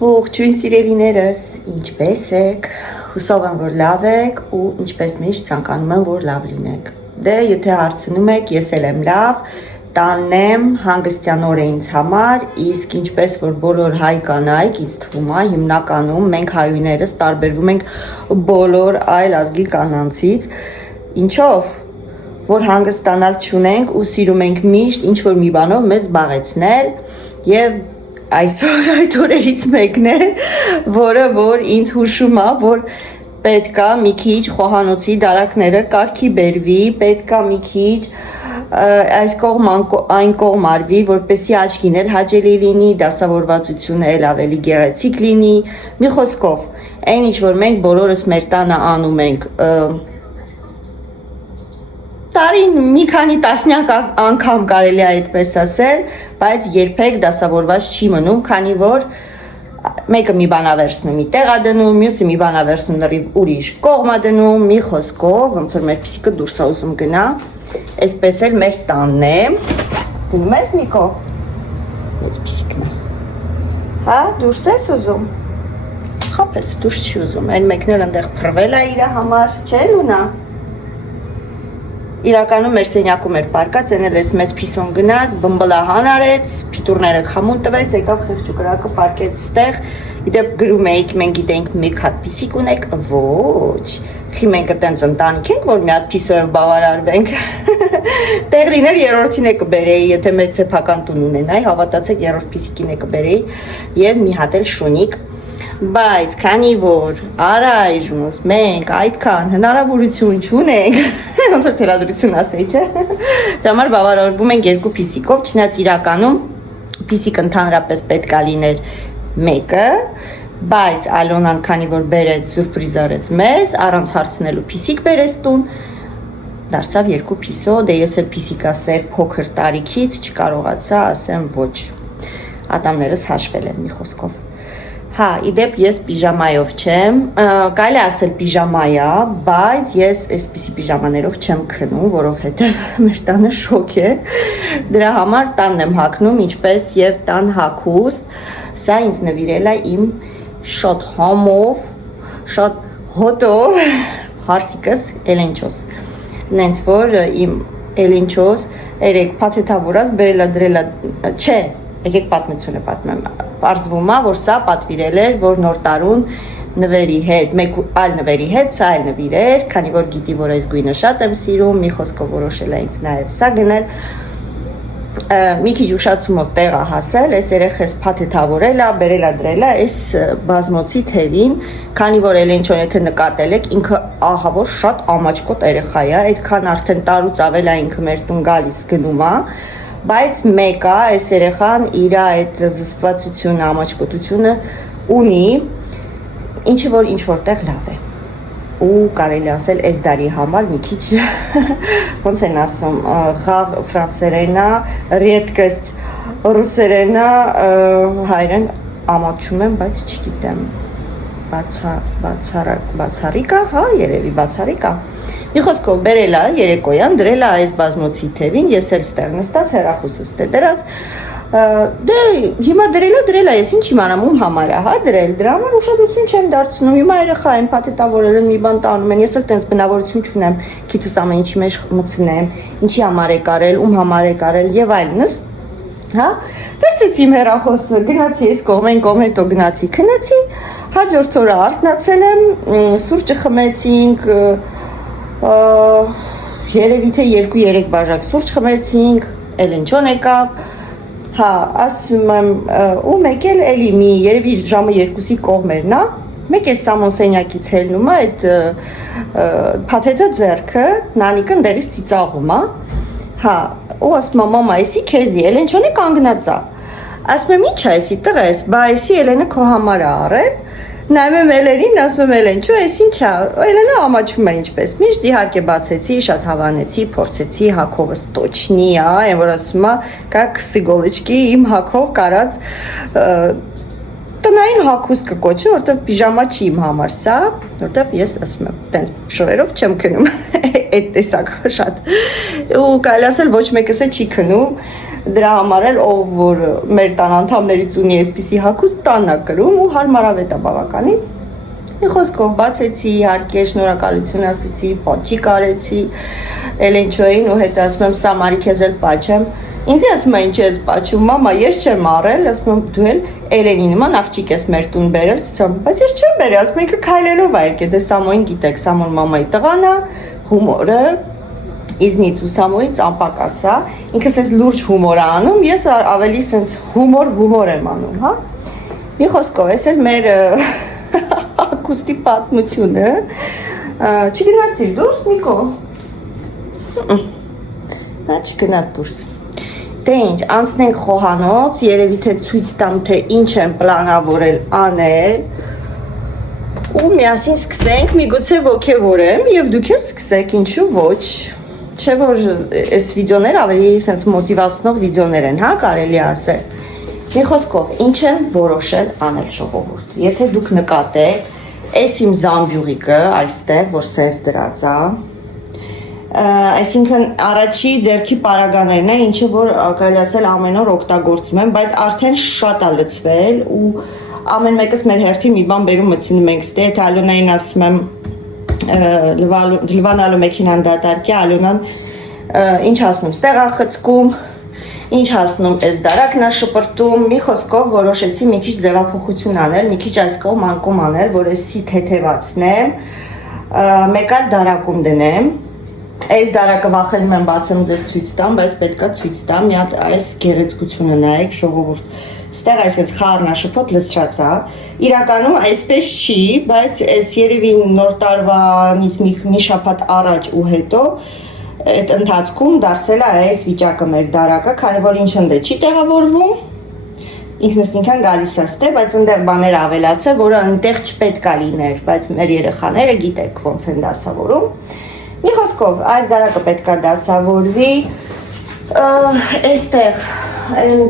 Ողջույն սիրելիներս, ինչպե՞ս եք, հուսով եմ, որ լավ եք ու ինչպես միշտ ցանկանում եմ, որ լավ լինեք, դե եթե հարցնում եք, ես էլ եմ լավ, տանն եմ, հանգստյան օր է ինձ համար, իսկ ինչպես որ բոլոր հայ կանայք, ինձ թվում է, հիմնականում մենք հայուներս տարբերվում ենք բոլոր այլ ազգի կանանցից, ինչով, որ հանգստանալ չունենք ու սիրում ենք միշտ ինչ-որ մի բանով մեզ զբաղեցնել և այսօր այդ օրերից մեկն է, որը որ ինձ հուշում է, որ պետք է մի քիչ խոհանոցի դարակները կարգի բերվի, պետք է մի քիչ այս կողմ այն կողմ արվի, որպեսզի աչքին էլ հաճելի լինի, դասավորվածությունը էլ ավելի գեղեցիկ լինի, մի խոսքով, այն ինչ որ մենք բոլորս մեր տանը անում ենք, տարին մի քանի տասնյակ անգամ կարելի է այդպես ասել, բայց երբեք դասավորված չի մնում, քանի որ մեկը մի բան ավերցնում մի տեղ է դնում, մյուսը մի բան ավերցնում լրիվ ուրիշ կողմ է դնում, մի խոսքով, ոնց որ մեր փիսիկը դուրս է ուզում գնա, այսպես էլ մեր տանն է, գնում ես Միկո, մեծ փիսիկն է, հա, դուրս ես ուզում, խապեց, դուրս չի ուզում, այն մեկն էլ ընդեղ փռվել է իր համար, չէ Լունա? Իրականում մեր սենյակում էր պարկած, են էլ ես մեծ փիսոն գնաց, բմբլահան արեց, փիտուրները խամուն տվեց, եկավ խեղճուկրակը պարկեց ստեղ, իդեպ գրում էիք, մենք գիտենք մեկ հատ փիսիկ ունեք, ոչ, խի մենք այտենց ընտանիք ենք, որ մի հատ փիսով բավարարվենք, տեղ լիներ երրորդին է կբերեի, եթե մեծ սեփական տուն ունենայի, հավատացեք երրորդ փիսիկին է կբերեի և մի հատ էլ շունիկ, բայց քանի որ առայժմ մենք այդքան հնարավորություն չունենք, ոնց որ թելադրություն ասեի, չէ, դրա համար բավարարվում ենք երկու փիսիկով, չնայած իրականում փիսիկ ընդհանրապես պետք է լիներ մեկը, բայց Ալոնան քանի որ բերեց սուրպրիզ արեց մեզ, առանց հարցնելու փիսիկ բերեց տուն, դարձավ երկու փիսո, դե ես էլ փիսիկասեր փոքր տարիքից չկարողացա ասեմ ոչ, ատամներս հաշվել են մի խոսքով. Հա, իդեպ ես պիժամայով չեմ, կարելի է ասել պիժամայա, բայց ես այսպիսի պիժամաներով չեմ քնում, որովհետև մեր տանը շոկ է, դրա համար տանն եմ հագնում, ինչպես և տան հագուստ, սա ինձ նվիրել է իմ շատ համով, շատ հոտով հարսիկս Էլենչոս, նենց որ իմ Էլենչոս երեք փաթեթավորած բերելա դրելա, չէ, եկեք պատմությունը պատմեմ, պարզվում է, որ սա պատվիրել էր, որ նոր տարուն նվերի հետ, մեկ այլ նվերի հետ, սա այլ նվիրեր, քանի որ գիտի, որ այս գույնը շատ եմ սիրում, մի խոսքով որոշել է ինձ նաև սա գնել, մի քիչ ուշացումով տեղ է հասել, այս երեխես փաթեթավորել է, բերել է դրել է, այս բազմոցի թևին, քանի որ Էլենչոն եթե նկատել եք, ինքը ահա որ շատ ամաչկոտ երեխա է, այդքան արդեն տարուց ավել է ինքը մեր տուն գալիս գնում է, բայց մեկ է, այս երեխան իր այդ զսպվածությունը, ամաչկոտությունը ունի, ինչը որ ինչ-որ տեղ լավ է, ու կարելի ասել այս դարի համար մի քիչ, ոնց են ասում, խաղ ֆրանսերենա, ռետկստ ռուսերենա, հայրեն ամաչում եմ, բայց չգիտեմ, բացարիկա, հա, երևի բացարիկա, մի խոսքով բերել է երեկոյան, դրել է այս բազմոցի թևին, ես էլ ստեղ նստած, հեռախոսս դե դրած, դե հիմա դրել է, ես ինչ իմանամ ում համար է, հա դրել, դրա համար ուշադրություն չեմ դարձնում, հիմա երեխա են փաթեթավորել են մի բան տանում են, ես էլ տենց բնավորություն չունեմ, քիթս ամեն ինչի մեջ մտցնեմ, ինչի համար է կարել, ում համար է կարել եւ այլնս, հա, վերցրեցի իմ հեռախոսը, գնացի այս կողմեն կողմենտո գնացի, քնեցի, հաջորդ օրը արթնացել եմ, սուրճը խմեցինք, երևի թե 2-3 բաժակ սուրճ խմեցինք, Էլենչոն եկավ, հա, ասում եմ, ու մեկ էլ էլի մի երևի ժամը 2-ի կողմերն է, մեկ էլ սամոն սենյակից հելնում է այդ փաթեթը ձեռքը, նանիկը ընդեղից ծիծաղում է, հա, ու ասում է մամա, էսի քեզի, Էլենչոնը կանգնած է, ասում եմ ինչ է էսի տղես, բա էսի Էլենը քո համար է արել, նայում եմ Էլենին, ասում եմ Էլենչո, էս ինչ է, Էլենը ամաչում է ինչպես, միշտ իհարկե բացեցի, շատ հավանեցի, փորձեցի, հագովս տոչնի է, այն որ ասում է, կակ սիգոլիչկի իմ հագով կարած տնային հագուստ կկոչի, որտեվ պիժամա չի իմ համար սա, որտեվ ես ասում եմ, տենց շորերով չեմ քնում, այդ տեսակ շատ, ու կարելի ասել ոչ մեկս է չի քնում, Դրա համար էլ ով որ մեր տան անդամներից ունի այսպիսի հագուստ տանն է կրում ու հարմարավետ է բավականին։ Մի խոսքով բացեցի, իհարկե շնորհակալություն ասեցի, պաճիկ արեցի, Էլենչոյին ու հետո ասում եմ սա Մարի քեզ էլ պաճեմ։ Ինձ ասում է ինչ ես պաճում, մամա, ես չեմ առել, ասում եմ դու էլ Էլենի նման աղջիկ ես մեր տուն բերել, ասում բայց ես չեմ բերել, ասում ինքը քայլելով է եկել, դե Սամոյին գիտեք, Սամոն մամայի տղան է, հումորը իզնից ու Սամոյից անպակաս է, ինքը sense լուրջ հումոր է անում, ես ավելի sense հումոր եմ անում, հա։ Մի խոսքով, ես էլ մեր ակուստի պատմությունը, չգնացիր դուրս, Նիկո։ Նա չգնաց դուրս։ Դե ինչ, անցնենք խոհանոց, երևի թե ցույց տամ, թե ինչ եմ պլանավորել անել, ու միասին սկսենք, միգուցե ոգևորեմ, եւ դուք էլ սկսեք, ինչու ոչ։ Չէ՞ որ այս վիդեոները ավելի sense մոտիվացնող վիդեոներ են, հա, կարելի ասել։ Մի խոսքով, ինչ եմ որոշել անել ժողովուրդ։ Եթե դուք նկատեք, այս իմ զամբյուղիկը այստեղ, որ սենց դրած է, այսինքն առաջի ձեռքի պարագաներն են, ինչը որ կարելի ասել ամեն օր օգտագործում եմ, բայց արդեն շատ է լցվել ու ամեն մեկս մեր հերթին մի բան բերում մտցնում ենք ստե, թե Ալոնային ասում եմ լվանալու մեքենան դատարկի, Ալոնան ինչ ասնում, ստեղ է խցկում, ինչ հասնում այս դարակն է շպրտում, մի խոսքով որոշեցի մի քիչ ձևափոխություն անել, մի քիչ այս կողմ անկում անել, որ էսի թեթևացնեմ, մեկ այլ դարակում դնեմ, այս դարակը վախենում եմ բացեմ ձեզ ցույց տամ, բայց պետքա ցույց տամ, մի հատ այս գեղեցկությունը նայեք ժողովուրդ, ստեղ այսպես խառնաշփոթ լցրած է, իրականում այսպես չի, բայց այս երևի նոր տարվանից մի շաբաթ առաջ ու հետո այդ ընթացքում դարձել է այս վիճակը մեր դարակը, քանի որ ինչ ընդ չի տեղավորվում, ինքնս ինքան գալիս է ստե, բայց ընդեղ բաներ ավելացել, որը ընդեղ չպետք է լիներ, բայց մեր երեխաները գիտեք ոնց են դասավորում։ Մի խոսքով, այս դարակը պետք է դասավորվի, այստեղ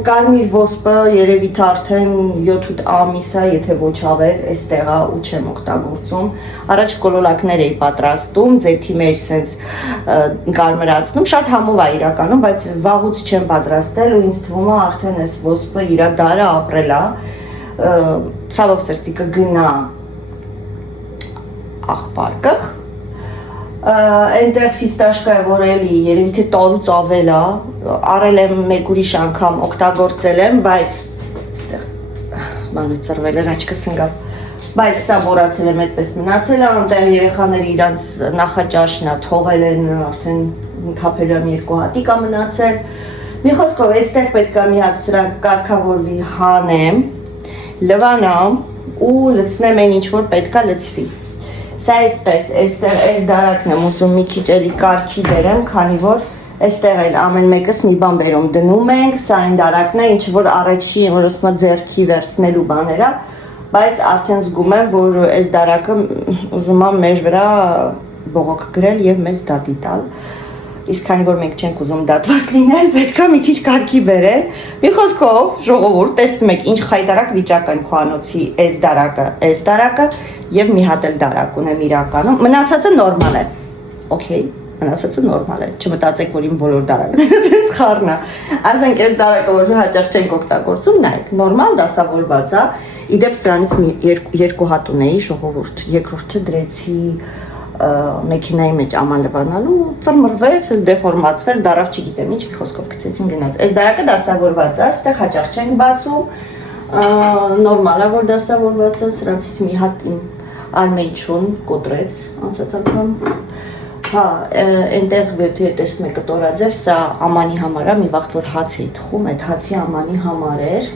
կարմիր ոսպը երևի թե արդեն 7-8 ամիս է, եթե ոչ ավել, այստեղ է ու չեմ օգտագործում։ Առաջ կոլոլակներ էի պատրաստում, ձեթի մեջ սենց կարմրացնում, շատ համով է իրականում, բայց վաղուց չեմ պատրաստել ու ինձ թվում է արդեն այս ոսպը իր դարը ապրել է, ցավոք սրտի կգնա աղբարկղ, այնտեղ ֆիստաշկա է, որ էլի երևի թե տարուց ավել է, առել եմ մեկ ուրիշ անգամ օգտագործել եմ, բայց այստեղ բանը ծռվել էր, աչքս ընկավ, բայց սա մոռացել եմ, այդպես մնացել է, այնտեղ երեխաները իրանց նախաճաշն է թողել են, արդեն թափելու եմ 2 հատիկ է մնացել։ Մի խոսքով, այստեղ պետք է մի հատ սրանք կարգավորվի, հանեմ, լվանամ ու լցնեմ այն ինչ որ պետք է լցվի։ Սա այսպես, այս դարակն եմ ուզում մի քիչ էլի կարգի բերեմ, քանի որ այստեղ էլ ամեն մեկս մի բան բերում դնում ենք, սա այն դարակն է, ինչ որ առաջի որ ասում ձեռքի վերցնելու բաներ է, բայց արդեն զգում եմ, որ այս դարակը ուզում եմ մեր վրա բողոք գրել եւ մեզ դատի տալ։ Իսկ քանի որ մենք չենք ուզում դատված լինել, պետք է մի քիչ կարգի բերել։ Մի խոսքով, ժողովուրդ, տեսնում եք ինչ խայտարակ վիճակ են խոհանոցի այս դարակը եւ մի հատ էլ դարակ ունեմ իրականում։ Մնացածը նորմալ է։ Okay, մնացածը նորմալ է։ Չմտածեք, որ իմ բոլոր դարակները դες խառնա։ Ասենք այս դարակը որ հաճախ չենք օգտագործում, նայեք, նորմալ դասավորված է։ Իդեպ սրանից երկու հատ ունեի ժողովուրդ։ Երկրորդը դրեցի մեքենայի մեջ աման լվանալու, ծռմռվեց, դեֆորմացվեց, դարավ չգիտեմ ինչ, մի խոսքով գցեցին գնաց։ Այս դարակը դասավորված է, այստեղ հաճախ չենք բացում, նորմալ է որ դասավորված է, սրանցից մի հատ իմ Արմենչուն կոտրեց անցած անգամ։ Հա, այնտեղ եթե տեսնում եք կտորաձև, սա ամանի համար է, մի վաղ որ հաց էի թխում, այդ հացի ամանի համար էր։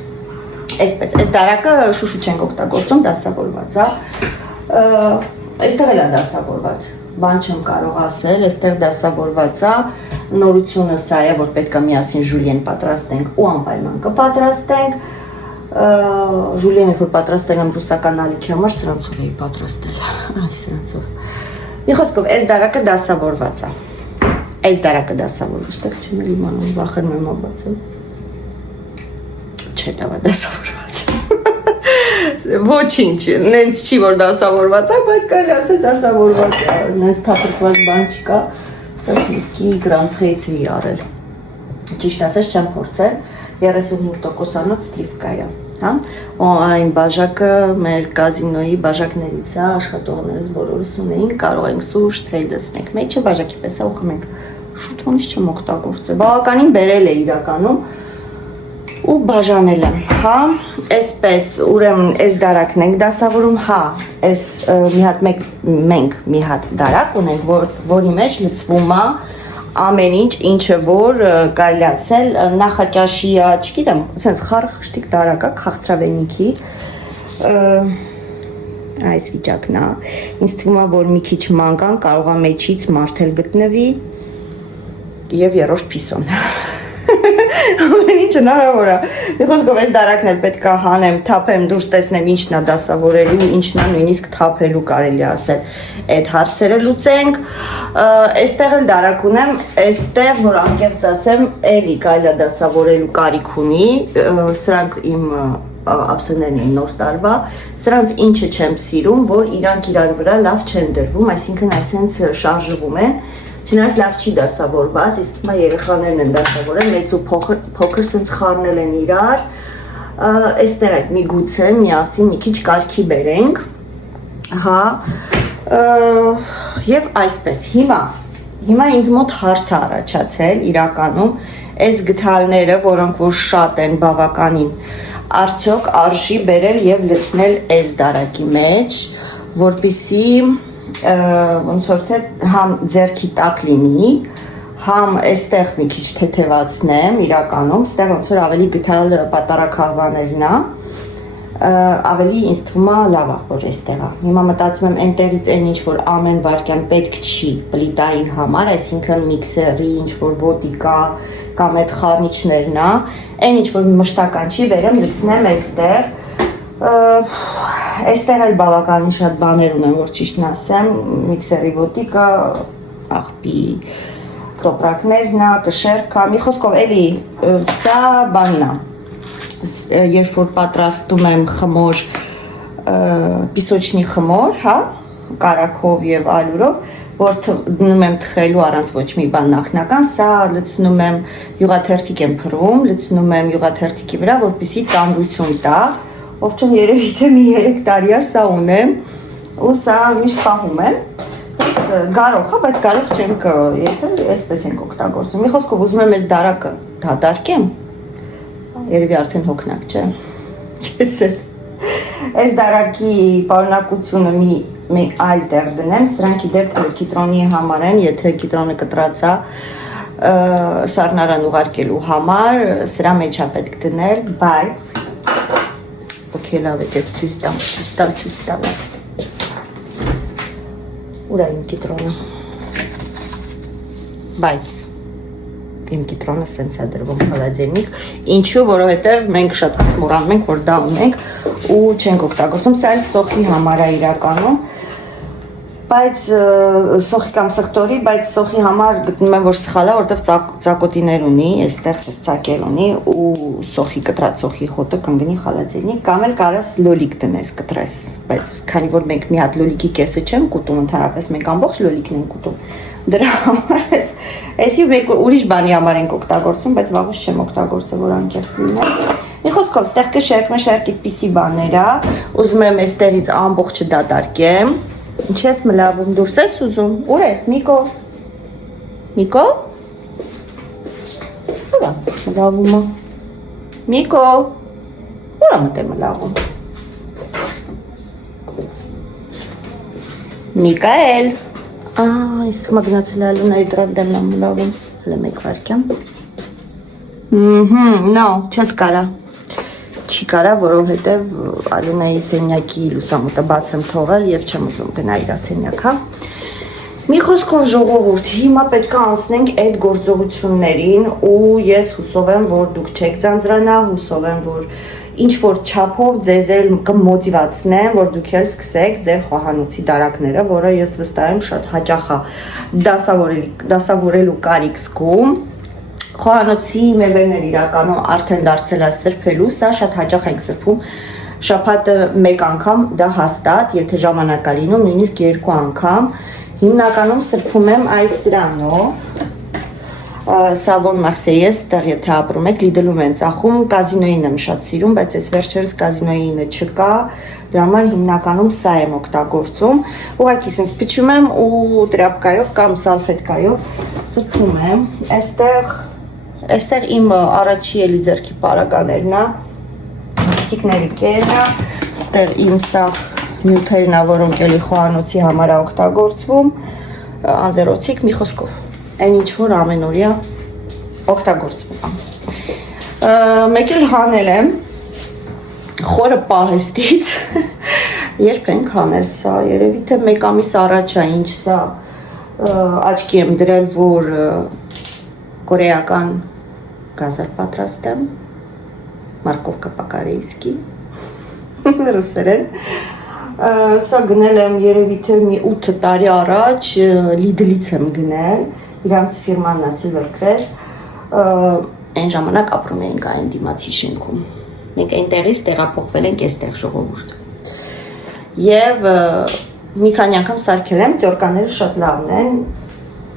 Այսպես, այս դարակը շուշու չենք օգտագործում, դասավորված է։ Այստեղ էլ է դասավորված, բան չեմ կարող ասել, այստեղ դասավորված է, նորությունը սա է, որ պետք է միասին ժուլիեն պատրաստենք ու անպայման կպատրաստենք, ժուլիենը որ պատրաստել եմ ռուսական ալիքի համար, սրանցով էի պատրաստել, այ սրանցով, մի խոսքով, այս դարակը դասավորված է, այս դարակը դասավորված, այստեղ չեմ էլ իմանում, վախենում եմ աբացել, չէ լավ է դասավորված Ոչինչ, նենց չի որ դասավորված է, բայց կարելի ասել դասավորված է, նենց թափրկված բան չկա, սա սնիկի Grand Prix-ի արել, ճիշտ ասած չեմ փորձել 35%-անոց սլիվկա է, հա, ու այն բաժակը մեր կազինոյի բաժակներից է, աշխատողներս բոլորս ունեին, կարող ենք սուրճ, թեյ լցնենք, մեջը բաժակի պես է ու խմենք, շուտ ոնց չեմ օգտագործել, բավականին բերել է իրականում ու բաժանել եմ, հա, այսպես, ուրեմն այս դարակն ենք դասավորում, հա, այս մի հատ մենք մի հատ դարակ ունենք, որի մեջ լցվում է ամեն ինչ, ինչը որ կարելի ասել նախաճաշի, չգիտեմ, sense խարխշտիկ դարակա, քաղցրավենիքի, այս վիճակն է, ինձ թվում է, որ մի քիչ մանկան կարող է մեջից մարդել գտնվի և երրորդ փիսոն։ Ամեն ինչ հնարավոր է։ Մի խոսքով այս դարակն էլ պետք է հանեմ, թափեմ, դուրս տեսնեմ ինչն է դասավորելու, ինչն է նույնիսկ թափելու կարելի ասել։ Այդ հարցերը լուծենք։ Այստեղ էլ դարակ ունեմ, այստեղ որ անկեղծ ասեմ, էլի կարելի է դասավորելու կարիք ունի, սրանք իմ ափսեներն են նոր տարվա, սրանց ինչը չեմ սիրում, որ իրանք իրար վրա լավ չեն դրվում, այսինքն այսենց շարժվում են։ Չնայած լավ չի դասավորված, իսկ հիմա երեխաներն են դասավորել, մեծ ու փոքր սենց խառնել են իրար, այստեղ այդ միգուցե միասին մի քիչ կարգի բերենք, հա, և այսպես, հիմա ինձ մոտ հարց է առաջացել իրականում, այս գդալները, որոնք որ շատ են բավականին, արդյոք արժի բերել և լցնել այս դարակի մեջ, որպեսզի ոնց որ թե համ ձեռքի տակ լինի, համ այստեղ մի քիչ թեթևացնեմ իրականում, այստեղ ոնց որ ավելի գտալ պատարակահվաներն է, ավելի ինձ թվում է լավ է, որ այստեղ է։ Հիմա մտածում եմ այնտեղից այն ինչ որ ամեն վարքյան պետք չի պլիտայի համար, այսինքն միքսերի ինչ որ ոտիկա կամ այդ խառնիչներն է, այն ինչ որ մշտական չի, վերեմ լցնեմ այստեղ։ Այստեղ էլ բավականին շատ բաներ ունեմ, որ ճիշտն ասեմ, միքսերի ոտիկը, աղբի տոպրակներն է, կշերքա, մի խոսքով էլի սա բանն է, երբ որ պատրաստում եմ խմոր, պիսոչնի խմոր, հա, կարակով և ալյուրով, որ դնում եմ թխելու առանց ոչ մի բան նախնական, սա լցնում եմ յուղաթերթիկ եմ փռում, լցնում եմ յուղաթերթիկի վրա, որպեսզի ծանրություն տա, Որդուն երևի թե մի 3 տարի է սա ունեմ ու սա միշտ պահում եմ, գարող է, բայց գարող չենք երբել, այսպես ենք օգտագործում, մի խոսքով ուզում եմ այս դարակը դատարկեմ, երևի արդեն հոգնակ չէ, ես էլ, այս դարակի պարունակությունը մի այլ տեղ դնեմ, սրանք իդեպ կիտրոնի համար են, եթե կիտրոնը կտրած է սառնարան ուղարկելու համար, սրա մեջ է պետք դնել, բայց Okay, լավ է, դեպ ցույց տամ։ Ուր է իմ կիտրոնը։ Բայց իմ կիտրոնը սենց է դրվում խլադենիկ, ինչու, որովհետև մենք շատ մոռանում ենք, որ դա ունենք ու չենք օգտագործում, սա էլ սոխի համար է իրականում, բայց սոխի կամ սխտորի, բայց սոխի համար գտնում եմ, որ սխալ է, որովհետև ծակոտիներ ունի, այստեղ ծակել ունի ու սոխի կտրած սոխի հոտը կընկնի խալաթելնի, կամ էլ կարաս լոլիկ դնես, կտրես, բայց քանի որ մենք մի հատ լոլիկի կեսը չենք կուտում, ընդհանրապես մենք ամբողջ լոլիկն ենք կուտում, դրա համար այսի մեկ ուրիշ բանի համար ենք օգտագործում, բայց վաղուց չեմ օգտագործել, որ անկեղծ լինել։ Մի խոսքով, ստեղ կշերք այդպիսի բաներ է, ուզում եմ այստեղից ամբողջը դատարկեմ։ Ինչ ես մլավում, դուրս ես ուզում, ուր ես, Միկո, ուր է մլավումը, Միկո, ուր է մտ է մլավում, Միկայել, այս մագնացել ալունայի դրավ դեմն է մլավում, հլը մեկ վարկյամ, նո, չես կարա, չի կարա, որովհետև Ալինայի սենյակի լուսամուտը բաց եմ թողել և չեմ ուզում գնա իրա սենյակա։ Մի խոսքով ժողովուրդ, հիմա պետք է անցնենք այդ գործողություններին ու ես հուսով եմ, որ դուք չեք ձանձրանա, հուսով եմ, որ ինչ-որ չափով ձեզ էլ կմոտիվացնեմ, որ դուք էլ սկսեք ձեր խոհանոցի դարակները, որը ես վստահ եմ շատ հաճախ է դասավորելու կարիք զգում։ Խոհանոցի մեբելներ իրականում արդեն դարձել է սրբելու, սա շատ հաճախ ենք սրբում, շաբաթը մեկ անգամ դա հաստատ, եթե ժամանակ է լինում, նույնիսկ 2 անգամ, հիմնականում սրբում եմ այս դրանով, Savon Marseillais, դեռ եթե ապրում եք, Lidl-ում են ծախում, կազինոյին եմ շատ սիրում, բայց այս վերջերս կազինոյինը չկա, դրա համար հիմնականում սա եմ օգտագործում, ուղղակի ասենց փչում եմ ու տրապկայով կամ սալֆետկայով սրբում եմ, այստեղ իմ առաջի էլի ձեռքի պարագաներն է, պիսիկների կերն է, այստեղ իմ սա նյութերն է, որոնք էլի խոհանոցի համար է օգտագործվում, անձեռոցիկ մի խոսքով այն ինչ որ ամենօրյա օգտագործվում է։ Մեկ էլ հանել եմ խորը պահեստից, երբ ենք հանել սա, երևի թե մեկ ամիս առաջ է, ինչ սա աչքի եմ դրել, որ կորեական գազար պատրաստեմ, մարկովկա по-корейски, ռուսերեն, սա գնել եմ երևի թե մի 8 տարի առաջ, Lidl-ից եմ գնել, իրանց ֆիրման է Silver Crest, այն ժամանակ ապրում էինք այն դիմացի շենքում, մենք այնտեղից տեղափոխվել ենք այստեղ ժողովուրդ, և մի քանի անգամ սարքել եմ, ձորկաները շատ լավն են,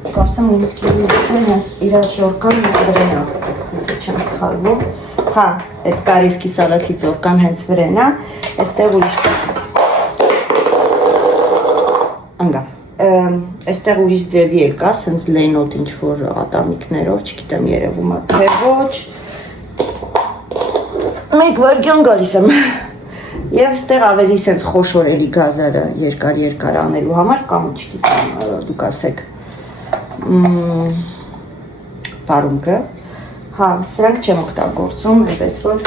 կարծեմ նույնիսկ հենց իրա ձորկան վրեն է, եթե չեմ սխալվում, հա, այդ կարիսկի սալաթի ձորկան հենց վրեն է, այստեղ ուրիշ անգավ, այստեղ ուրիշ ձևի էլ կա, սենց լենոտ ինչ-որ ատամիկներով, չգիտեմ երևում է, թե ոչ, մեկ վարգյան գալիս եմ, և այստեղ ավելի սենց խոշոր էլի գազարը երկար անելու համար, կամ չգիտեմ, դուք ասեք, պարունքը, հա, սրանք չեմ օգտագործում, այնպես որ,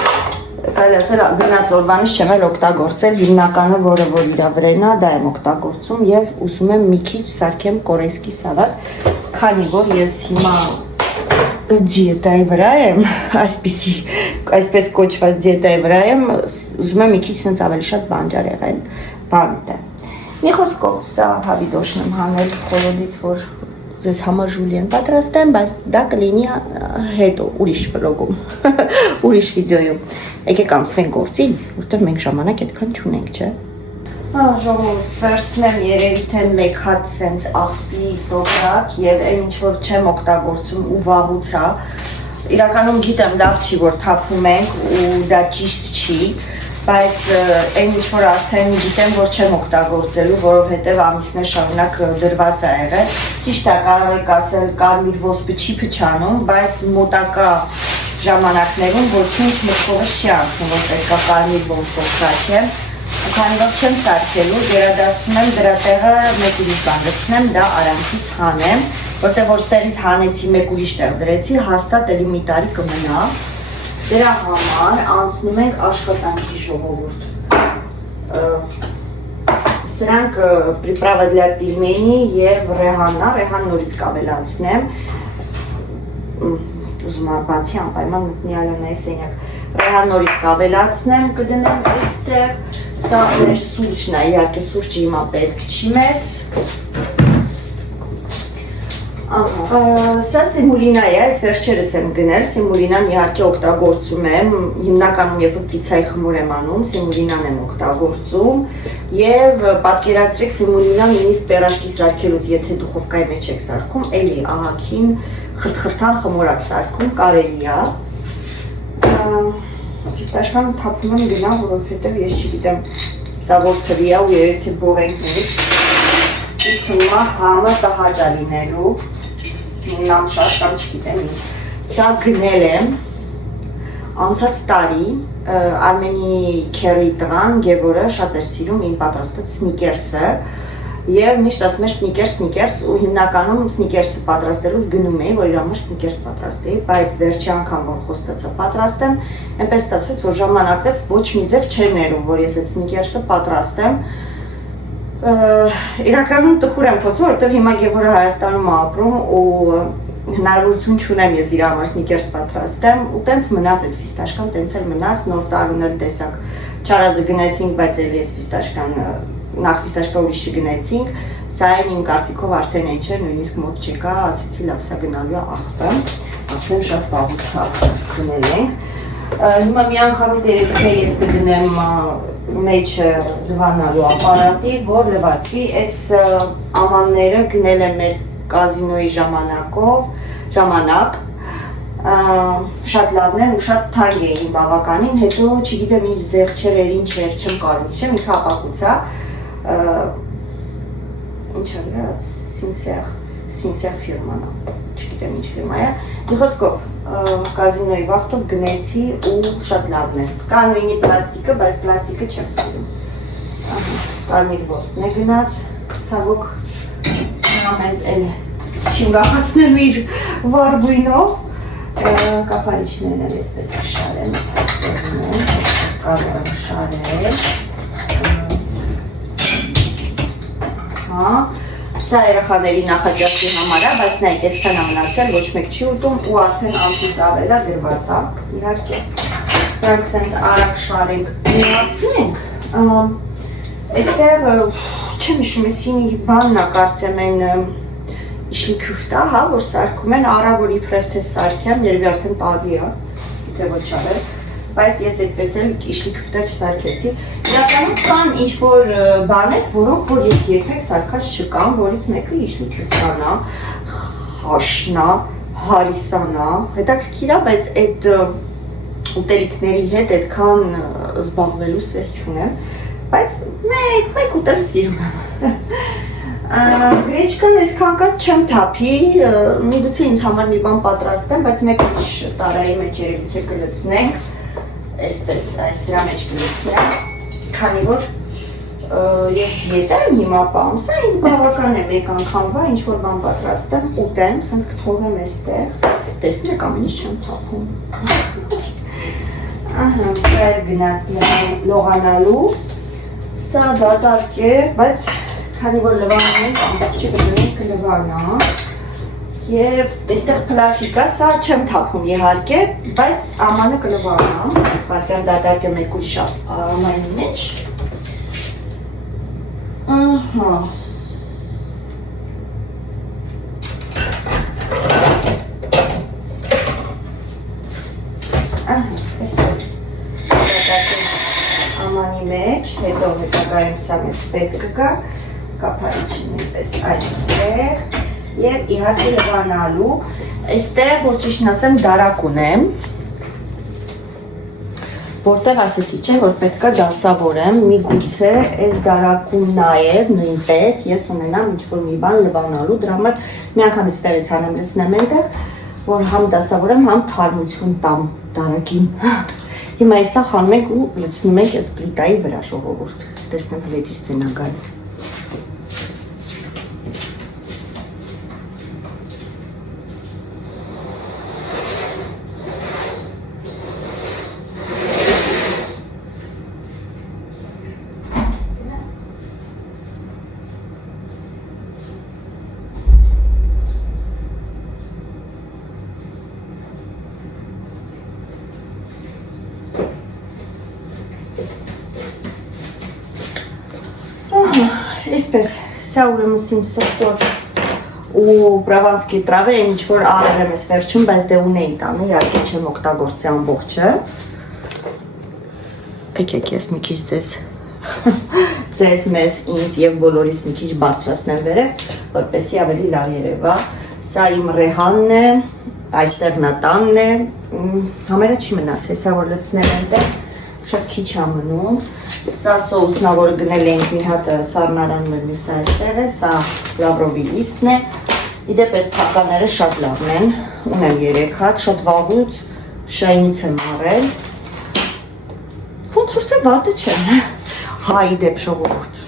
կարելի ասել գնաց օրվանից չեմ էլ օգտագործել, հիմնականը որը որ իրա վրեն է, դա եմ օգտագործում և ուզում եմ մի քիչ սարքեմ կորեյսկի սալատ, քանի որ ես հիմա դիետայի վրա եմ, այսպես կոչված դիետայի վրա եմ, ուզում եմ մի քիչ սենց ավելի շատ բանջարեղեն բանտ է։ Մի խոսքով սա հավիդոշն եմ հանել խորոդից, որ ձեզ համար ժուլիեն պատրաստեմ, բայց դա կլինի հետո, ուրիշ վլոգում, ուրիշ վիդեոյում։ Եկեք անցնենք գործին, որտեղ մենք ժամանակ այդքան չունենք, չէ։ Ժողովուրդ, վերցնեմ երևի թե մեկ հատ սենց աղբի տոպրակ և այն ինչ որ չեմ օգտագործում ու վաղուց է, իրականում գիտեմ լավ չի, որ թափում ենք ու դա ճիշտ չի, բայց այն ինչ որ արդեն գիտեմ, որ չեմ օգտագործելու, որովհետև ամիսներ շարունակ դրված է եղել, ճիշտ է կարող եք ասել կարմիր ոսպը չի փչանում, բայց մոտակա ժամանակներում ոչինչ մտքովս չի անցնում, որ պետք է կարմիր ոսպով սարքեմ, ու քանի որ չեմ սարքելու, վերադասում եմ դրա տեղը մեկ ուրիշ բան գցնեմ, դա արանքից հանեմ, որտեղ որ ստեղից հանեցի մեկ ուրիշ տեղ դրեցի, հաստատ էլի մի տարի կմնա, դրա համար անցնում ենք աշխատանքի ժողովուրդ։ Սրանք приправа для пельменей և ռեհանն է, ռեհան նորից կավելացնեմ, ուզում եմ բացի անպայման մտնի Ալոնայի սենյակ, ռեհան նորից կավելացնեմ, կդնեմ այստեղ, սա մեր սուրճն է, իհարկե սուրճը հիմա պետք չի մեզ, Սա սեմուլինա է, այս վերջերս եմ գնել, սեմուլինան իհարկե օգտագործում եմ, հիմնականում երբ որ պիցայի խմոր եմ անում, սեմուլինան եմ օգտագործում և պատկերացրեք սեմուլինան նույնիսկ պերաշկի սարքելուց, եթե դուխովկայի մեջ եք սարքում, էլի ահագին խրթխրթան խմոր է սարքում, կարելի է։ Ֆիստաշկան թափում եմ գնա, որովհետև ես չգիտեմ սա որ թվի է ու երեք թե բողենքներից, իսկ հիմա համը տհաճ է լինելու, նամ շատ կամ չգիտեմ ինչ, սա գնել եմ անցած տարի, Արմենի քերի տղան Գևորը շատ էր սիրում իմ պատրաստած սնիկերսը և միշտ ասում էր սնիկերս ու հիմնականում սնիկերսը պատրաստելուց գնում էի, որ իր համար սնիկերս պատրաստեի, բայց վերջի անգամ որ խոստացա պատրաստեմ, այնպես ստացվեց, որ ժամանակս ոչ մի ձև չէր ներում, որ ես այդ սնիկերսը պատրաստեմ, իրականում տխուր եմ խոսում, որովհետև հիմա Գևորը Հայաստանում ապրում ու հնարավորություն չունեմ ես իր համար սնիկերս պատրաստեմ ու տենց մնաց այդ ֆիստաշկան, տենց էլ մնաց, նոր տարուն էլ տեսակ չարազը գնեցինք, բայց էլի ես ֆիստաշկան, նախ ֆիստաշկա ուրիշ չգնեցինք, սա այն իմ կարծիքով արդեն այն չէր, նույնիսկ մոտ չեկա, ասեցի լավ սա գնալու է աղբը, արդեն շատ վաղուց գնել ենք, հիմա մի անգամից երևի թե ես կդնեմ մեջը լվանալու ապարատի, որ լվացվի, այս ամանները գնել եմ մեր կազինոյի ժամանակով, ժամանակ շատ լավն են ու շատ թանկ էին բավականին, հետո չգիտեմ ինչ զեղչեր էր, ինչ էր, չեմ կարող իջեմ, ինքը ապակուցա, ինչ ագրած, Sincere ֆիրման է, չգիտեմ ինչ ֆիրմա է, իխոսկով կազինոյի վաղթով գնեցի ու շատ լավն է, կա նույնի պլաստիկը, բայց պլաստիկը չեմ սիրում, կարմիր ոսպն է գնաց, ցավոք մեզ էլ չի ուրախացնելու իր վարբույնով, կապարիչներն էլ այսպես կշարեմ, այստեղ տեղում են, կարող եմ շարել, սա երեխաների նախաճաշի համար է, բայց նայք այսքան է մնացել, ոչ մեկ չի ուտում ու արդեն ամսից ավելա դրված է, իհարկե, սրանք սենց արագ շարենք միացնենք, այստեղ չեմ հիշում, այսինի բանն է կարծեմ են իշլի քյուֆտա, հա, որ սարքում են, առավոր իբրև թե սարքեմ, երևի արդեն պարի է, թե ոչ արել, բայց ես այդպես էլ իշլի քյուֆտա չսարքեցի։ Իրականում կան ինչ-որ բաներ, որոնք որ ես երբեք սարքած չկամ, որից մեկը իշլի քյուֆտան է, խաշն է, հարիսան է, հետաքրքիր է, բայց այդ ուտելիքների հետ այդքան զբաղվելու սեր չունեմ, բայց մեկ ուտել սիրում եմ։ Գրեչկան այսքան կատ չեմ թափի, միգուցե ինձ համար մի բան պատրաստեմ, բայց մեկ ինչ տարայի մեջ երևի թե կլցնենք, այսպես այս դրա մեջ կլցնենք, քանի որ ես դիետա եմ հիմա պամ, սա ինձ բավական է մեկ անգամվա, ինչ որ բան պատրաստեմ, ուտեմ, սենց կթողեմ այստեղ, տեսնում եք ամեն ինչ չեմ թափում։ Ահա, սա գնաց լողանալու, սա դատարկ է, բայց քանի որ լվանում ենք, ամբողջի բջունենք լվանա և այստեղ պլաշիկ է, սա չեմ թափում իհարկե, բայց ամանը կլվանա, վարկյան դատարկ է մեկ ուրիշ ամանի մեջ, ահա, այսպես դատարկ է ամանի մեջ, հետո հետագայում սա մեզ պետք կգա, կապարիչին նույնպես այստեղ և իհարկե լվանալու, այստեղ, որ ճիշտն ասեմ, դարակ ունեմ, որտեղ ասեցի չէ, որ պետք է դասավորեմ, միգուցե այս դարակում նաև նույնպես ես ունենամ ինչ-որ մի բան լվանալու, դրա համար մի անգամ այստեղից անեմ լցնեմ այնտեղ, որ համ դասավորեմ, համ թարմություն տամ դարակին։ Հիմա այսա խանում ենք ու լցնում ենք այս պլիտայի վրա ժողովուրդ, տեսնենք լեջից ցենա գալու։ Այսպես, սա ուրեմն իմ սրտոր ու պրավանսկի տրավը են ինչ-որ առել եմ ես վերջում, բայց դե ունեի տանը, իհարկե չեմ օգտագործի ամբողջը։ Եկեք ես մի քիչ ձեզ մեզ ինձ և բոլորիս մի քիչ բարձրացնեմ վերև, որպեսզի ավելի լավ երևա։ Սա իմ ռեհանն է, այստեղ նատանն է, համերը չի մնացել, սա որ լցնել այնտեղ, շատ քիչ է մնում։ Սա սոուսնա, որը գնել ենք մի հատ սառնարանում է մյուսը այստեղ է, սա լավրովի լիստն է, իդեպ այս փակաները շատ լավն են, ունեմ 3 հատ, շատ վաղուց շայնից եմ առել, ոնց որ թե վատը չեն, հա իդեպ ժողովուրդ,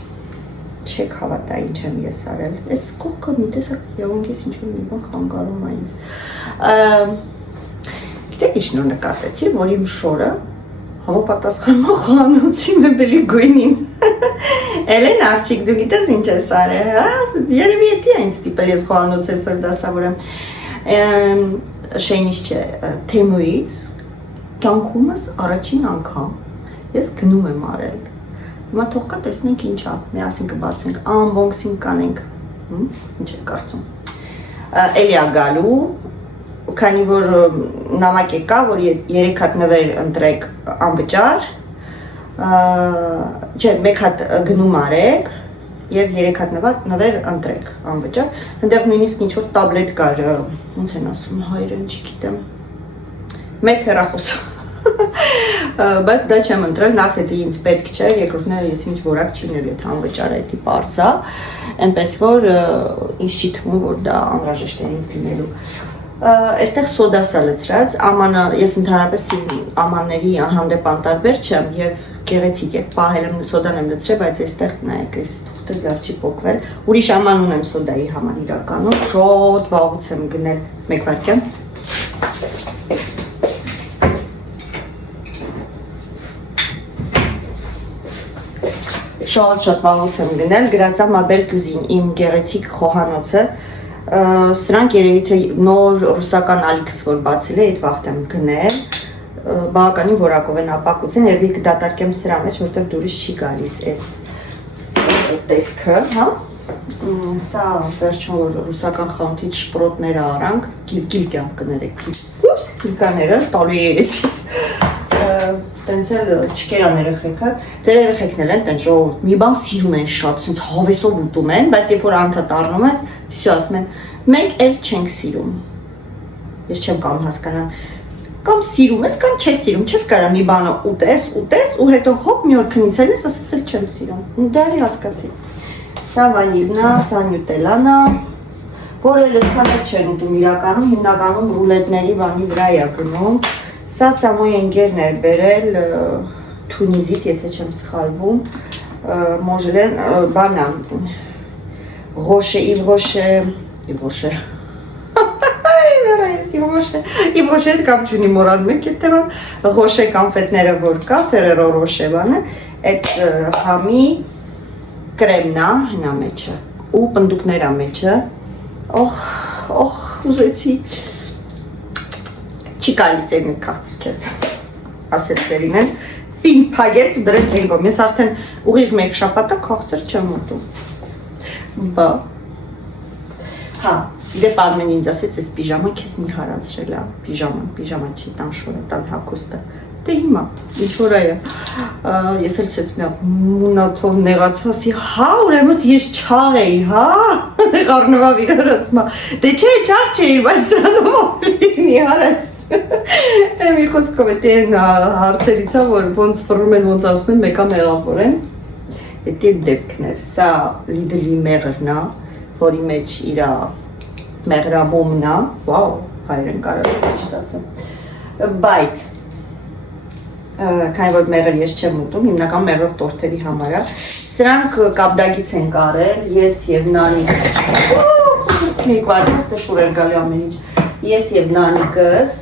չեք հավատա ինչ եմ ես արել, այս կողքը մի տեսակ եղունգես ինչ-որ մի բան խանգարում է ինձ, գիտեք ինչ նոր նկատեցի, որ իմ շորը համապատասխանում խանոցի մեբելի գույնին, Էլեն աղջիկ, դու գիտես ինչ ես արել, երևի էդի է ինձ ստիպել ես խոհանոց այսօր դասավորեմ, շեյնից չէ, Թեմուից, կյանքումս առաջին անգամ, ես գնում եմ արել, հիմա թող կա տեսնենք ինչ է, միասին կբարձենք, unboxing կանենք, ինչ է կարծում, էլի է գալու, քանի որ նամակ եկա, որ 3 հատ նվեր ընտրեք անվճար, չէ, 1 հատ գնում արեք եւ 3 հատ նվեր ընտրեք անվճար։ Այնտեղ նույնիսկ ինչ որ տաբլետ կար, ոնց են ասում հայերեն, չգիտեմ։ Մեծ հեռախոս։ Բայց դա չեմ ընտրել, նախ հետը ինձ պետք չէ, երկրորդները ես ինչ որակ չի լինելու, եթե անվճար է, դի պարզա, այնպես որ ինձ չի թվում, որ դա անհրաժեշտ է ինձ լինելու։ Այստեղ սոդասա լցրած, ամանը, ես ընդհանրապես ամանների հանդեպ անտարբեր չեմ եւ գեղեցիկ է, պահել եմ սոդան եմ լցրել, բայց այստեղ նայեք, այս թուղթը լավ չի փոկվել։ Ուրիշ աման ունեմ սոդայի համար իրականում, շոտ վաղուց եմ գնել, մեկ վայրկյան։ Շատ վաղուց եմ գնել, գրածա Mabel Cuisine, իմ գեղեցիկ խոհանոցը, սրանք երևի թե նոր ռուսական ալիքս որ բացել է, այդ վաղտ եմ գնել, բավականին որակով են ապակուցեն, երևի կդատարկեմ սրա մեջ, որտեղ դուրս չի գալիս այս տեսքը, հա, սա վերջում որ ռուսական խանութից շպրոտները առանք, գիլկյան կներեք, գիլկաները, տալու երեսիս, տենց էլ չկերան երեխեքը, ձեր երեխեքն էլ են տենց ժողովուրդ, մի բան սիրում են շատ, սենց հավեսով ուտում են, բայց երբ որ անդադ առնում ես, վсё ասում են, մենք էլ չենք սիրում, ես չեմ կարող հասկանամ, կամ սիրում ես, կամ չես սիրում, չես կարա մի բանը ուտես, ու հետո հոպ մի օր քնից ելես, ասես էլ չեմ սիրում, դարի հասկացի, սա վանիլնա, սա նյուտելան է, որը էլ այդքան չեն ուտում իրականում, հիմնականում ռուլետների բանի վրա է գնում. Սա Սամոյի ընկերն էր բերել Թունիզից, եթե չեմ սխալվում, մոժել են բանա, Իվոշե կապ չունի մորան մենք այդ թեման, Ռոշե կոնֆետները որ կա, Ֆերերո Ռոշե բանը, այդ համի կրեմնա, հնա մեջը, ու պնդուկներ ամեջը, օխ, ուզեցի, չի կալիս են կաղցր կեզ, ասեց սերին են, պին պագեց ու դրեց են կոմ, ես արդեն ուղիղ մեկ շապատը կաղցր չեմ ուտում, բա, հա, դեպ արմեն ինձ ասեց, ես պիժաման կեզ նի հարացրել է, պիժաման չի, տան շորը, տան հակոստը, դե հիմա, ինչ որ այա, ես էլ սեց միակ մունաթով նեղացասի, հա, ուրեմս ես չաղ էի, հա, խարնովավ իրար ասմա, դե չէ, չաղ չէի, բայց սրանով լինի հարաց, մի խոսքով էտ են հարցերից է, որ ոնց վռում են, ոնց ասում են, մեկա մեղավոր են, էտ են դեպքներ, սա լիդլի մեղրն է, որի մեջ իրա մեղրամոմն է, վաու, հայրեն կարող ճիշտ ասեմ, բայց, քանի որ մեղր ես չեմ ուտում, հիմնական մեղրով տորթերի համար է, սրանք կապդագից են կարել, ես և նանիկ, մի կվարդաստ է շուր էր գալի ամեն ինչ, ես և նանիկս,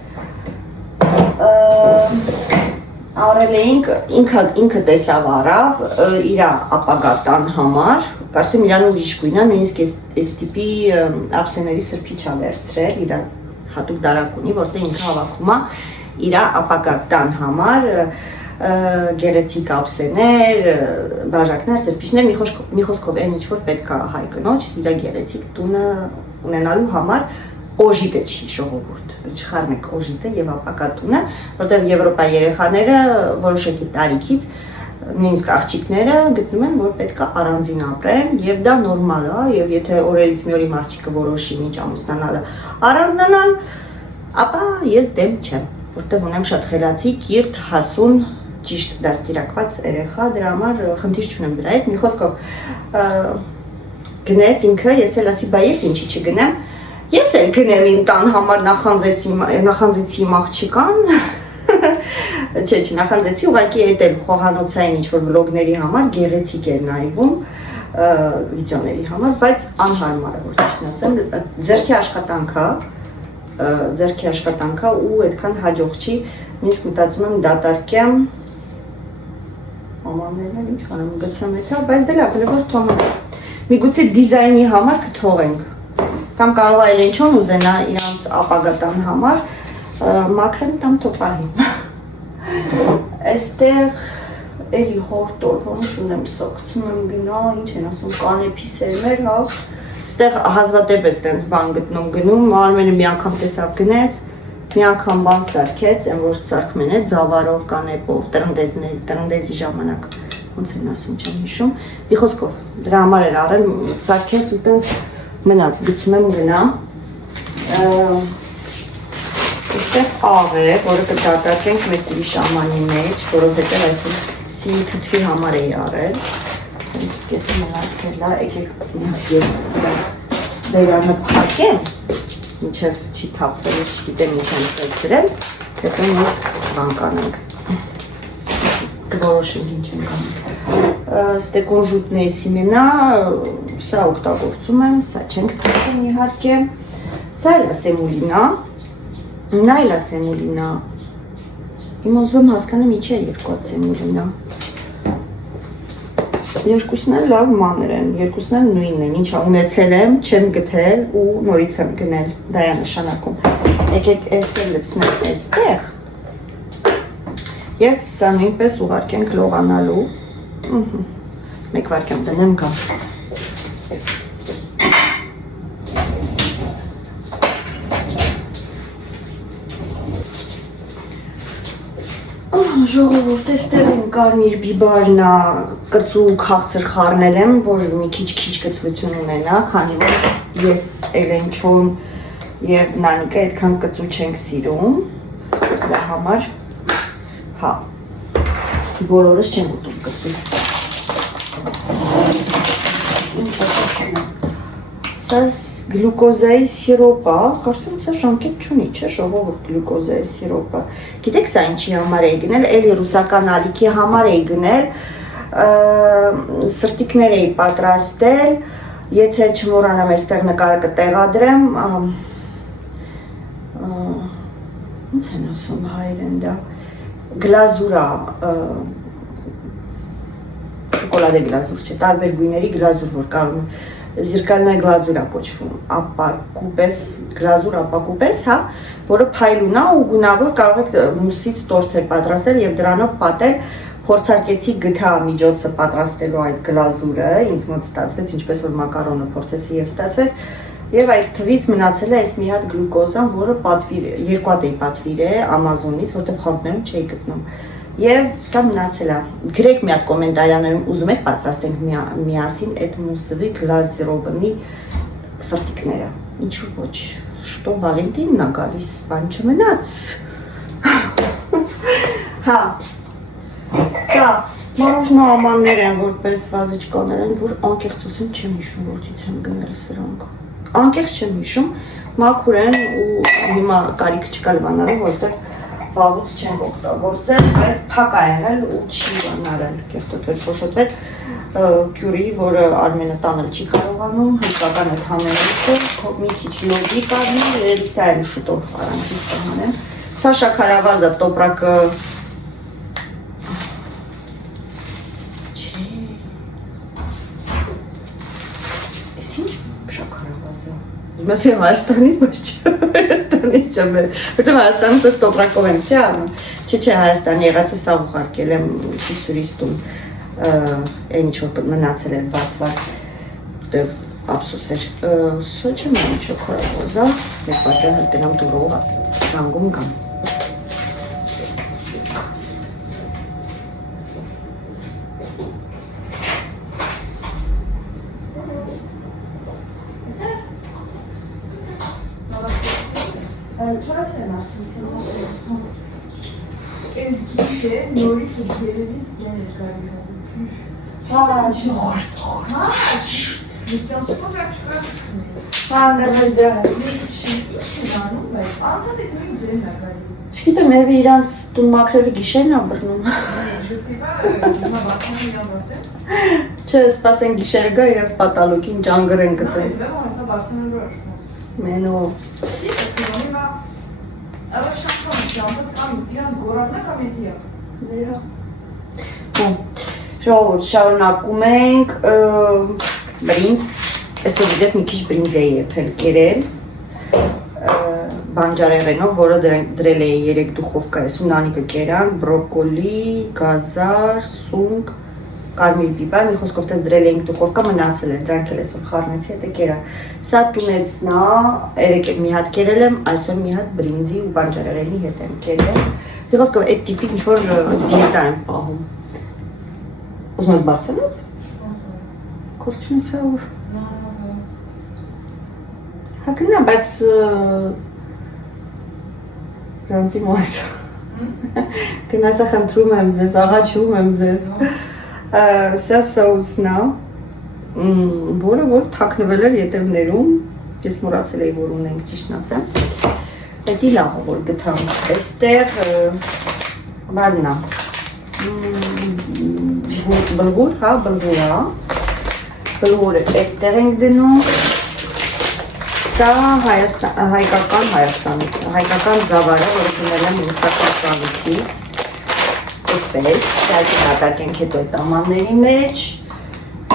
արել էինք, ինքը տեսավ առավ, իրա ապագա տան համար, կարծեմ իրան ուրիշ գույնա, նույնիսկ այս տիպի ափսեների սրբիչ է վերցրել, իրա հատուկ դարակ ունի, որտեղ ինքը հավաքում է իրա ապագա տան համար, գեղեցիկ ափսեներ, բաժակներ, սրբիչներ, մի խոսքով այն ինչ որ պետք է հայ կնոջ, իրա գեղեցիկ տունը ունենալու համար օժիտը չի ժողովուրդ, չխառնեք օժիտը և ապագա տունը, որտեղ Եվրոպա երեխաները որոշակի տարիքից, նույնիսկ աղջիկները գտնում են, որ պետք է առանձին ապրեն և դա նորմալ է, և եթե օրերից մի օրի աղջիկը որոշի մինչ ամուսնանալը առանձնանալ, ապա ես դեմ չեմ, որտեղ ունեմ շատ խելացի, կիրթ, հասուն, ճիշտ դաստիարակված երեխա, դրա համար խնդիր չունեմ դրա հետ, մի խոսքով գնեց ինքը, ես էլ ասի, բա ես ինչի չգնեմ, ես էլ գնեմ իմ տան համար նախանձեցի իմ աղջիկան, չէ, չնախանձեցի, ուղղակի էդ էլ խոհանոցային ինչ-որ վլոգների համար գեղեցիկ էր նայվում, վիդեոների համար, բայց անհարմար է, որ ճիշտն ասեմ, ձեռքի աշխատանքա ու այդքան հաջող չի, նույնիսկ մտածում եմ դատարկեմ, ամաններն էլ ինչ անեմ գցեմ էթա, բայց դե լավ, որ թողնենք, միգուցե դիզայնի համար կթողենք, կամ կարող է ինչ-որ ուզենա իրանց ապագա տան համար, մաքրեմ տամ թոպահին, այստեղ էլի հորտոր, ոնց ունեմ սոկցում եմ գնա, ինչ են ասում, կանեփի սերմեր, հա, այստեղ հազվադեպ ես տենց բան գտնում գնում, Արմենը մի անգամ տեսավ գնեց, մի անգամ բան սարքեց, այն որ սարքում են է, ձավարով, կանեպով, տրնդեզի ժամանակ, ոնց են ասում, չեմ հիշում։ Մի խոսքով, դրա համար էր առել, սարքեց ու տենց մնաց, գցում եմ գնա։ Այստեղ աղ է, որը կդատարկենք մեր ուրիշ ամանի մեջ, որովհետև այսպես սի թթվի համար էի առել։ Տենց կեսը մնացել է, եկեք մի հատ ես սրա բերանը փակեմ, մինչև չի թափվել, չգիտեմ ինչ եմ սրել, հետո մենք բան կանենք, կորոշենք ինչ ենք կանենք։ Ստեկոնժուտնեի սիմենա, սա օգտագործում եմ, սա չենք թափում իհարկե, սա էլ է սեմուլինա, նա էլ է սեմուլինա, իմ ուզում եմ հասկանում ինչ է երկու հատ սեմուլինա, երկուսն էլ լավ մանր են, երկուսն էլ նույնն են, ինչա ունեցել եմ, չեմ գտել ու նորից եմ գնել, դա է նշանակում, եկեք ես էլ լցնեմ այստեղ և սա նույնպես ուղարկենք լողանալու, մեկ վարկյամ տնեմ գամ։ Ժողովուրդ, այստեղ եմ կարմիր բիբարնա կծու քաղցր խառնել եմ, որ մի քիչ կծվություն ունենա, քանի որ ես էլենչոն և նանիկը այդքան կծու չենք սիրում, դրա համար, հա, բոլորս չենք ուտում կծու։ Սա գլուկոզայի սիրոպա, կարծեմ սա ժամկետ չունի, չէ, ժողովուրդ գլուկոզայի սիրոպա։ Գիտեք սա ինչի համար էի գնել, էլի ռուսական ալիքի համար էի գնել, սրտիկներ էի պատրաստել, եթե չմոռանամ այստեղ նկարը կտեղադրեմ, ոնց են ասում հայերեն դա, գլազուրա, շոկոլադե գլազուր չէ, տարբեր գույների գլազուր, որ կարում է, զիրկալնայ գլազուրա կոչվում, ապակուպես, գլազուր ապակուպես, հա, որը փայլուն է ու գունավոր կարող եք մուսից տորթեր պատրաստել և դրանով պատել, փորձարկեցի գթա միջոցը պատրաստելու այդ գլազուրը, ինձ մոտ ստացվեց, ինչպես որ մակարոնը փորձեցի և ստացվեց, և այդ թվից մնացել է այս մի հատ գլուկոզան, որը երկու հատ էի պատվիրել Ամազոնից, որտև խանութներում չէի գտնում։ Եվ սա մնացել է, գրեք մի հատ կոմենտարիաներում ուզում եք պատրաստենք միասին այդ մուսվի գլազիրովնի սրտիկները, ինչու ոչ, շուտով Վալենտինն է գալիս, բան չմնաց, հա, սա մարոժնո ամաններ են, որպես վազիչկաներ են, որ անկեղծոսին չեմ հիշում, որտից եմ գնել սրանք, անկեղծ չեմ հիշում, մաքուր են ու հիմա կարիք չկա լվանալու, որտեղ վաղուց չենք օգտագործել, բայց փակ է եղել ու չի բանարել, կեղտոտվել, փոշոտվել, կյուրի, որը Արմենը տանել չի կարողանում, հսկական այդ համերիքը, մի քիչ լոբի կարնում, երևի սա էլ շուտով արանքից կհանեմ, սա շաքարավազը տոպրակը, չէ, ես ինչ շաքարավազը, ուզում ասեմ Հայաստանից, բայց չէ, Հայաստանից չեմ բերել, որտեղ Հայաստանից ես տոպրակով եմ չէ անում, չէ Հայաստան եղած է սա ուղարկել եմ Իսուրիստում, այն ինչ որ մնացել էր բացված, որտեղ ափսոս էր, սո չեմ անում շոկորավոզա, մեկ վարկյան հրտնամ դուրով զանգում գամ։ Այս գիշեր նորից երևից ձեն էր գարի Հա, շողոր, Հա, ես ասում եմ չկա Հա, նրվեդը Չի դանում, բայց անդադ այդ նույն ձենն է գարի Չգիտեմ, երևի իրանց տուն մաքրելի գիշերն է բռնում Ժստիվա, հիմա բացան իրանց ասեմ Չէ, սպասեն գիշերը գա իրանց պատալոքին ճանգր են գտել Ես եմ, հեսա բարձանելու աշմաս Մենո Սիպը, հիմա Ալա շախտան ճամպը կամ իրանց գորակն է կամ էդի է Դերա Ժողովուրդ, շարունակում ենք բրինձ, այսօր իդեպ մի քիչ բրինձ էի եփել կերել բանջարեղենով, որը դրել էի 3 դուխովկա, ես ու նանիկը կերան, բրոկոլի, գազար, սունկ, կարմիր բիբար, մի խոսքով տես դրել էինք դուխովկա, մնացել էր, դրանք էլ այսօր խառնեցի, հետը կերա։ Սա տունեցնա, երեկ մի հատ կերել եմ, այսօր մի հատ բրինձի ու բանջարեղենի հետ եմ կերել։ Մի խոսքով այդ տիպիկ ինչ-որ դիետա եմ պահում։ Ուզում ես բարձրանալ։ Կորչունցով։ Հա գնա, բայց Ռանցի մոս։ Գնացա խնդրում եմ ձեզ, աղաչում եմ ձեզ։ Սա սոուսն է, որը որ թաքնվել էր ետևներում, ես մոռացել էի, որ ունենք, ճիշտն ասեմ։ Պետի լավը որ գտամ, այստեղ բանն է, բլղուր, հա, բլղուր է, բլղուրը այստեղ ենք դնում, սա հայկական զավարը, որը գնել եմ ուսական ծանիքից, այսպես, սա հատակ ենք հետո այդ ամանների մեջ,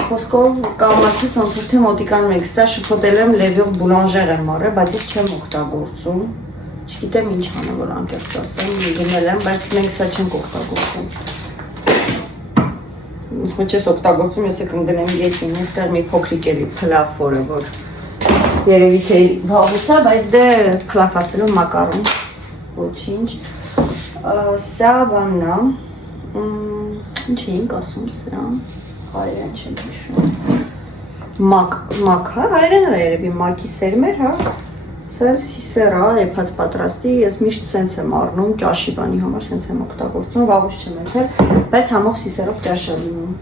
խոսքով կամացից ոնց որ թե մոտիկան մեկ, սա շփոթել եմ Լևիով բուլանժեր եմ արել, բայց ես չեմ օգտագործում, չգիտեմ ինչ անեմ, որ անկեղծ ասեմ, գնել եմ, բայց մենք սա չենք օգտագործում։ Ուսմը չես օգտագործում, ես եք ընգնեմ ետին, այստեղ մի փոքրիկ էլի փլաֆորը, որ երևի թե վաղուցա, բայց դե փլաֆ ասելով մակարոն, ոչինչ, սա բաննա, ինչ էինք ասում սրա, հայերեն չեմ հիշում, մակ, հա, հայերեն երևի մակի սերմեր, հա, սա սիսերա, եփած պատրաստի, ես միշտ սենց եմ առնում, ճաշի բանի համար սենց եմ օգտագործում, վաղուց չեմ եթել, բայց համող սիսերով ճաշ է լինում,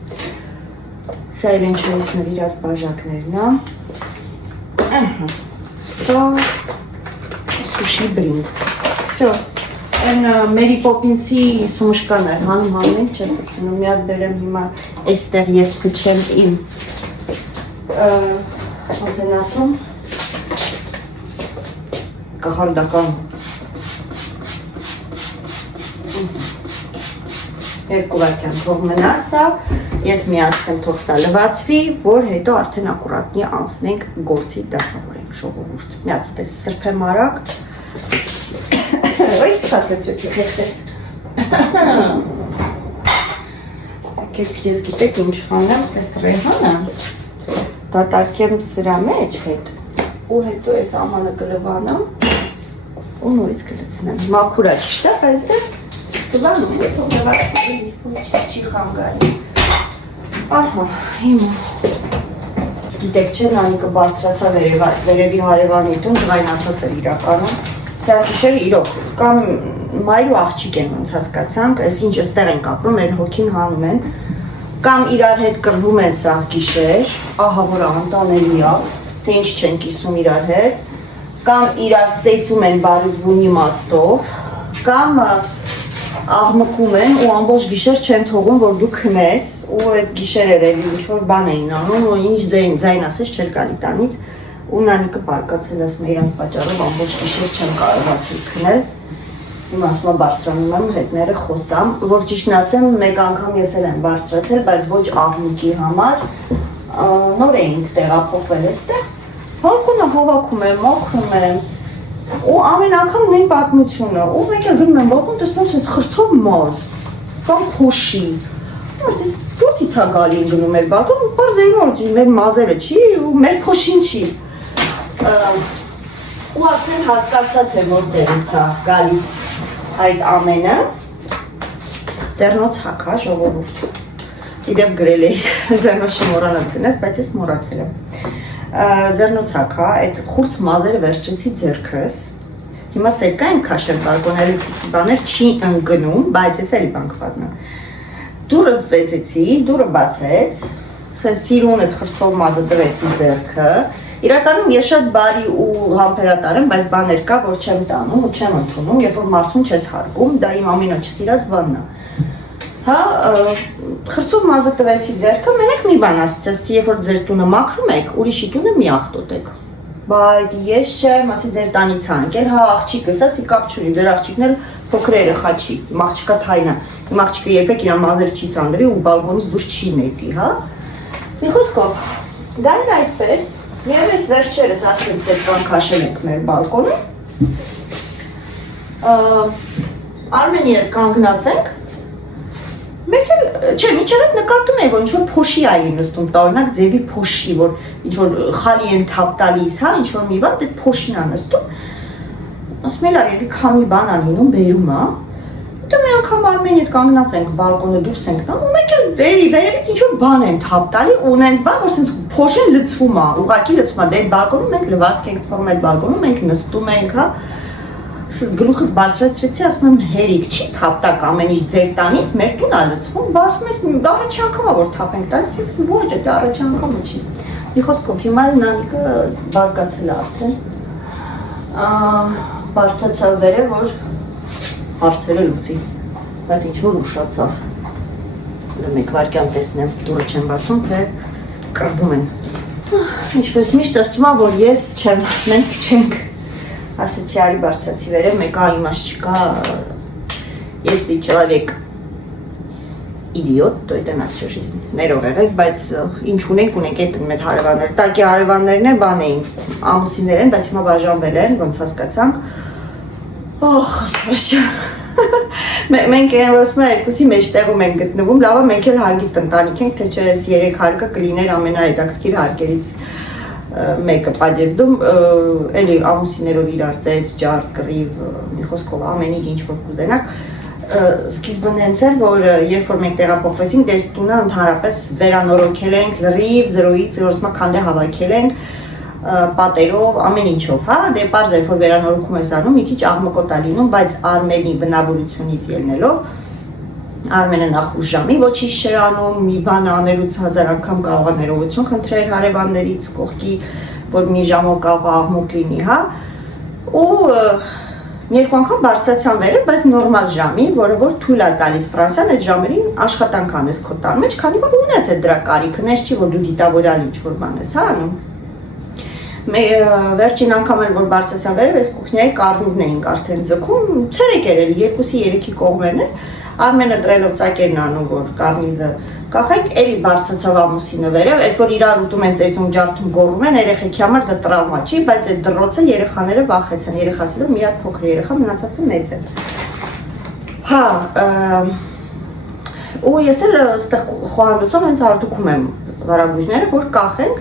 սա էլ ինչու ես նվիրած բաժակներն է, սա սուշի բրինձ, всё, այն Մերի Պոպինսի սումշկան էր, հանում ենք չեմ պրծնում, մի հատ բերեմ հիմա այստեղ ես փչեմ իմ, ոնց են ասում, կախարդական երկու վայրկյան թող մնա սա, ես միացնեմ թող սա լվացվի, որ հետո արդեն ակուրատնի անցնենք գործի դասավորենք ժողովուրդ, միացտես սրբեմ արագ, ոյ շատ լեցրեցի խեղտեց, ես գիտեք ինչ հանեմ, ես ռեհանը, դատարկեմ սրա մեջ հետ, ու հետո ես ամանը կլվանամ, ու նորից կլցնեմ, մաքուր է ճիշտ է, բայց դե կլանում եմ, թող լվացվի, չի խանգարի, ահա, հիմա, գիտեք չէ, նանիկը բարձրացա վերևի հարևանի տուն, դվայնացած էր իրականում, սա գիշեր իրոք, կամ մայր ու աղջիկ են ոնց հասկացանք, այս ինչ ստեղ ենք ապրում, մեր հոգին հանում են, կամ իրար հետ կռվում են սաղ գիշեր, ահա որ անտանելի է, թե ինչ չեն կիսում իրար հետ, կամ իրար ծեծում են բարիզբուն իմաստով, կամ աղմկում են ու ամբողջ գիշեր չեն թողում, որ դու քնես, ու այդ գիշերեր էլի ինչ-որ բան էին անում, ու ինչ ձայն ասես չէր գալի տանից, ու նանիկը պարկացել ասում է իրանց պատճառով ամբողջ գիշեր չեմ կարողացել քնել, իմ ասում է բարձրանում եմ հետները խոսամ, որ ճիշտն ասեմ մեկ անգամ ես էլ եմ բարձրացել, բայց ոչ աղմուկի համար, նոր էինք տեղափոխվել էստեղ, բալկոնը հավաքում եմ, մոխրում եմ, ու ամեն անգամ նույն պատմությունը, ու մեկ էլ գնում եմ բալկոն, տեսնում եմ խրցով մազ, կամ փոշի, որտից է գալի գնում մեր բալկոն, պարզ է որ մեր մազերը չի ու մեր փոշին չի, ու արդեն հասկացա թե որտեղից է գալիս այդ ամենը, ձեռնոց հակա ժողովուրդ, իդեպ գրել էի, ձեռնոց շմորանալ գնես, բայց ես մոռացել եմ, ձեռնոց հակա, այդ խուրց մազերը վերցրեցի ձեռքս, հիմա սերկա են քաշել բալկոնել պիսի բաներ չի ընգնում, բայց ես էլի բանք պատնեմ, դուրը ծեծեցի, դուրը բացեց, սենց սիրուն այդ խրցով մազը դրեցի ձեռքը, իրականում ես շատ բարի ու համբերատար եմ, բայց բաներ կա, որ չեմ տանում ու չեմ ընդունում, երբ որ մարդուն չես հարգում, դա իմ ամենօր չսիրած բանն է։ Հա, խրցով մազը տվեցի ձեռքը, մենակ մի բան ասացի, երբ որ ձեր տունը մաքրում եք, ուրիշի տունը մի աղտոտեք։ Բայց ես չեմ, ասի ձեր տանից հանքել, հա աղջիկս, ասի կապ չունի, ձեր աղջիկն էլ փոքր երեխա չի, իմ աղջիկա թայն է, իմ աղջիկը երբեք իր մազերը չի սանդրի ու բալկոնից դուրս չի նետի, հա։ Մի խոսքով, դա էլ այդպես, եւ այս վերջերս արդեն սեփական քաշել ենք մեր բալկոնը։ Արմենի հետ կանգնած ենք։ Մեկ էլ, չէ, միջև այդ նկատում եմ, որ ինչ-որ փոշի այլի նստում, տարօրինակ ձևի փոշի, որ ինչ-որ խալի են թափ տալիս, հա, ինչ-որ մի բան, այդ փոշին է նստում։ Ասում եմ, լավ, երբ քամի բան ա լինում, բերում է։ Հետո մի անգամ Արմենի հետ կանգնած ենք, բալկոնը դուրս ենք տանում, մեկ էլ վերևից ինչ որ բան են թափ տալի ու նենց բան, որ sense փոշին լցվում է, ուղղակի լցվում է, դե այդ բալկոնում մենք լվացք ենք փորում այդ բալկոնում, մենք նստում ենք, հա։ Գլուխս բարձրացրեցի, ասում եմ հերիք չի թափ տակ ամեն ինչ ձեր տանից, մեր տուն է լցվում, բա ասում ես առաջի անգամ է որ թափ ենք տալիս, ոչ, դա առաջի անգամը չի։ Մի խոսքով հիմա Նանիկը բարկացել է արդեն։ Բարձացավ վերև, որ հարցերը լուծի, բայց ինչ որ ուշացավ։ Մեկ վարկյան տեսնեմ, դուրը չեմ բացում, թե կռվում են։ Ինչպես միշտ ասում եմ, որ ես չեմ, մենք չենք, ասեցի արի բարձացի վերև, մեկա իմաստ չկա, если человек իդիոտ, то это на всю жизнь, ներող եղեք, բայց ինչ ունենք այդ մեր հարևաններ, տակի հարևաններն են, բան էին, ամուսիններ են, բայց հիմա բաժանվել են, ոնց հասկացանք, օխ, աստված Մենք են ասում եմ երկուսի մեջտեղում ենք գտնվում, լավ է մենք էլ հանգիստ ընտանիք ենք, թե չէ այս 3 հարկը կլիներ ամենահետաքրքիր հարկերից մեկը պատեզդում, էլի ամուսիներով իրար ծեց, ջարդ, կռիվ, մի խոսքով ամեն ինչ որ կուզենաք, սկիզբն հենց էր, որ երբ որ մենք տեղափոխվեցինք, դες տունը ընդհանրապես վերանորոգել ենք, լրիվ, 0-ից 0-ը քանդե հավաքել ենք պատերով, ամեն ինչով, հա, դե պարզ էր, որ վերանորոգում ես անում, մի քիչ աղմկոտ է լինում, բայց Արմենի բնավորությունից ելնելով, Արմենը նախ ուշ ժամի ոչինչ չէր անում, մի բան անելուց 1000 անգամ կարող է ներողություն խնդրել հարևաններից կողքի, որ մի ժամով կարող է աղմուկ լինի, հա, ու երկու անգամ բարձրացան վերև, բայց նորմալ ժամի, որը որ թույլ է տալիս Ֆրանսիան այդ ժամերին աշխատանք անես քո տան մեջ, քանի որ ունես այդ դրա կարիքը, նես չի որ դու դիտավորյալ ինչ-որ բան ես, հա, անում Վերջին անգամ էլ որ բարձրացան վերև, այս կուխնյայի կարնիզն էինք արդեն ձգում, ցերեկ էր էլի, 2-3-ի կողմերն էր, Արմենը դրելով ծակերն անում, որ կարնիզը կախենք, էլի բարձրացավ ամուսինը վերև, այդ որ իրար ուտում են ծեծում, ջարդում, գոռում են, երեխեքի համար դա տրավմա չի, բայց այդ դրոցը երեխաները վախեցան, երեխասերով մի հատ փոքր երեխա մնացածը մեծ է։ Հա, ու ես էլ այստեղ խոհանոցով հենց արդուքում եմ վարագույրները, որ կախենք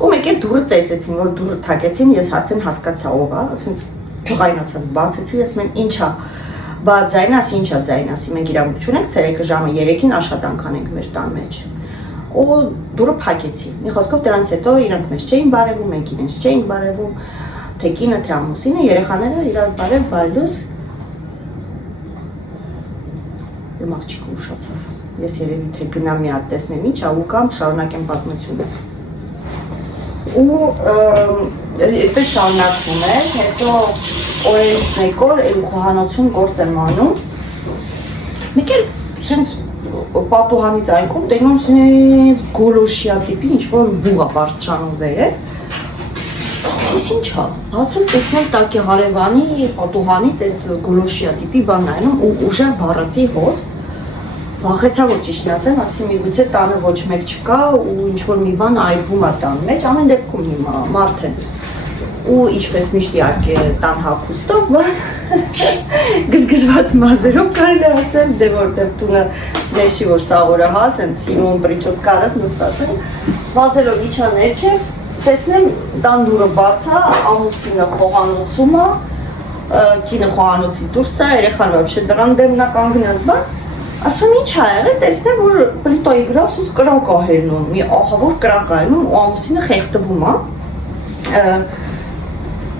ու մեկ է դուրը ծեծեցին, որ դուրը թակեցին, ես արդեն հասկացա ով է, ասենց ջղայնացած բացեցի, ես մեն ինչա, բա ձայն ասի, ինչա ձայն ասի, մենք իրավունք չունենք, ցերեկը ժամը 3-ին աշխատանք անենք մեր տան մեջ։ Ու դուրը փակեցի։ Մի խոսքով դրանից հետո իրանք մեզ չէին բարևում, մենք իրենց չէինք բարևում, թե կինը, թե ամուսինը, երեխաները իրար բարև բայլուս։ Իմ աղջիկը ուշացավ։ Ես երևի թե գնամ մի հատ տեսնեմ ինչա ու կամ շարունակեմ պատմությունը։ Ու այդպես շարունակվում է, հետո օրերից մեկ օր էլի խոհանոցում գործ եմ անում։ Մեկ էլ սենց պատուհանից այնքում տենում սենց գոլոշիա տիպի ինչ-որ բուղ է բարձրանում վերև։ Ես ինչա, բացում տեսնել տակի հարևանի պատուհանից այդ գոլոշիա տիպի բանն այնում ու ուժեղ վառացի հոտ։ Վախեցա որ ճիշտն ասեմ, ասի միգուցե տանը ոչ մեկ չկա ու ինչ-որ մի բան այրվում է տան մեջ, ամեն դեպքում հիմա մարդ են։ Ու ինչպես միշտ իհարկե տան հագուստով, բայց գզգզված մազերով կարելի է ասել, դե որտեղ տունը դες չի որ սա օրը հա, սենց սիրուն պրիչոս կարած նստած են, վազելով իջա ներքև, տեսնեմ տան դուրը բաց է, ամուսինը խոհանոցում է, կինը խոհանոցից դուրս է, երեխան вообще դրան դեմն է կանգնած բան, ասում եմ ինչ ա եղել, տեսնեմ որ պլիտոյի վրա սենց կրակ ա հելնում, մի ահավոր կրակ ա հելնում ու ամուսինը խեղդվում է,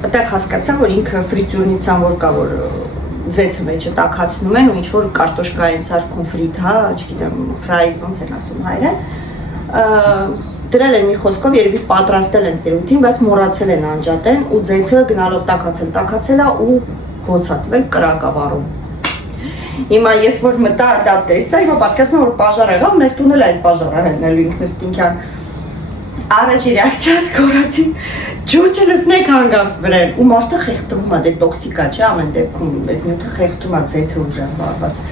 այդտեղ հասկացա, որ ինքը ֆրիտյուրնից որ կա, որ ձեթը մեջը տաքացնում են ու ինչ-որ կարտոշկա են սարքում ֆրիտ, հա, չգիտեմ, ֆրայዝ ոնց են ասում հայերեն, դրել են մի խոսքով երևի պատրաստել են սերուտին, բայց մոռացել են անջատեն ու ձեթը գնալով տաքացել է ու բոցատվել կրակավառում։ Հիմա ես որ մտա դա տեսա, հիմա պատկասում որ պաժար եղավ, մեր տուն էլ այդ պաժարը հելնելու ինքնստինքյան։ Առաջի ռեակցիաս կորացի, ջուրջը լսնեք հանգարց վրեն, ու մարդը խեղդվում է, դե տոքսիկա չէ ամեն դեպքում, այդ նյութը խեղդում է ձեթը ուժեղ վառված։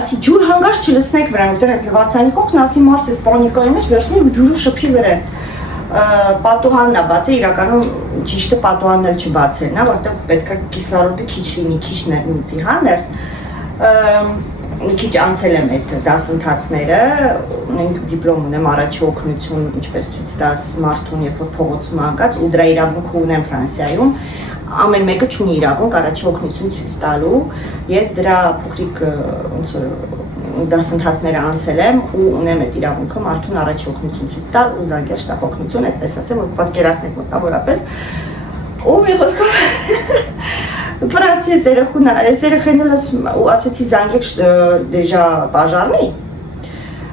Ասի ջուր հանգարց չլսնեք վրան, որտեղ այս լվացանի կողքն ասի մարդը պանիկայի մեջ վերցնի ու ջուրը շփի վրան։ Պատուհանն է բացի, իրականում ճիշտը պատուհանն էլ չբացելն է, որտեղ պետք է կիսլարոդը քիչ լինի, քիչ ներմուծի, հա, ներս։ Մի քիչ անցել եմ այդ դասընթացները, նույնիսկ դիպլոմ ունեմ առաջի օգնություն, ինչպես ցույց տաս մարդուն, երբ որ փողոցում հանգած ու դրա իրավունքը ունեմ Ֆրանսիայում, ամեն մեկը չունի իրավունք առաջի օգնություն ցույց տալու։ Ես դրա փոքրիկ ոնց որ դասընթացները անցել եմ ու ունեմ այդ իրավունքը մարդուն առաջ օգնություն ցույց տալ ու զանգել շտապ օգնություն, այդպես ասեմ, որ պատկերացնեք մոտավորապես։ Ու մի խոսքով Վրացի երեխային ու ասեցի զանգեք դեժա բաժարնի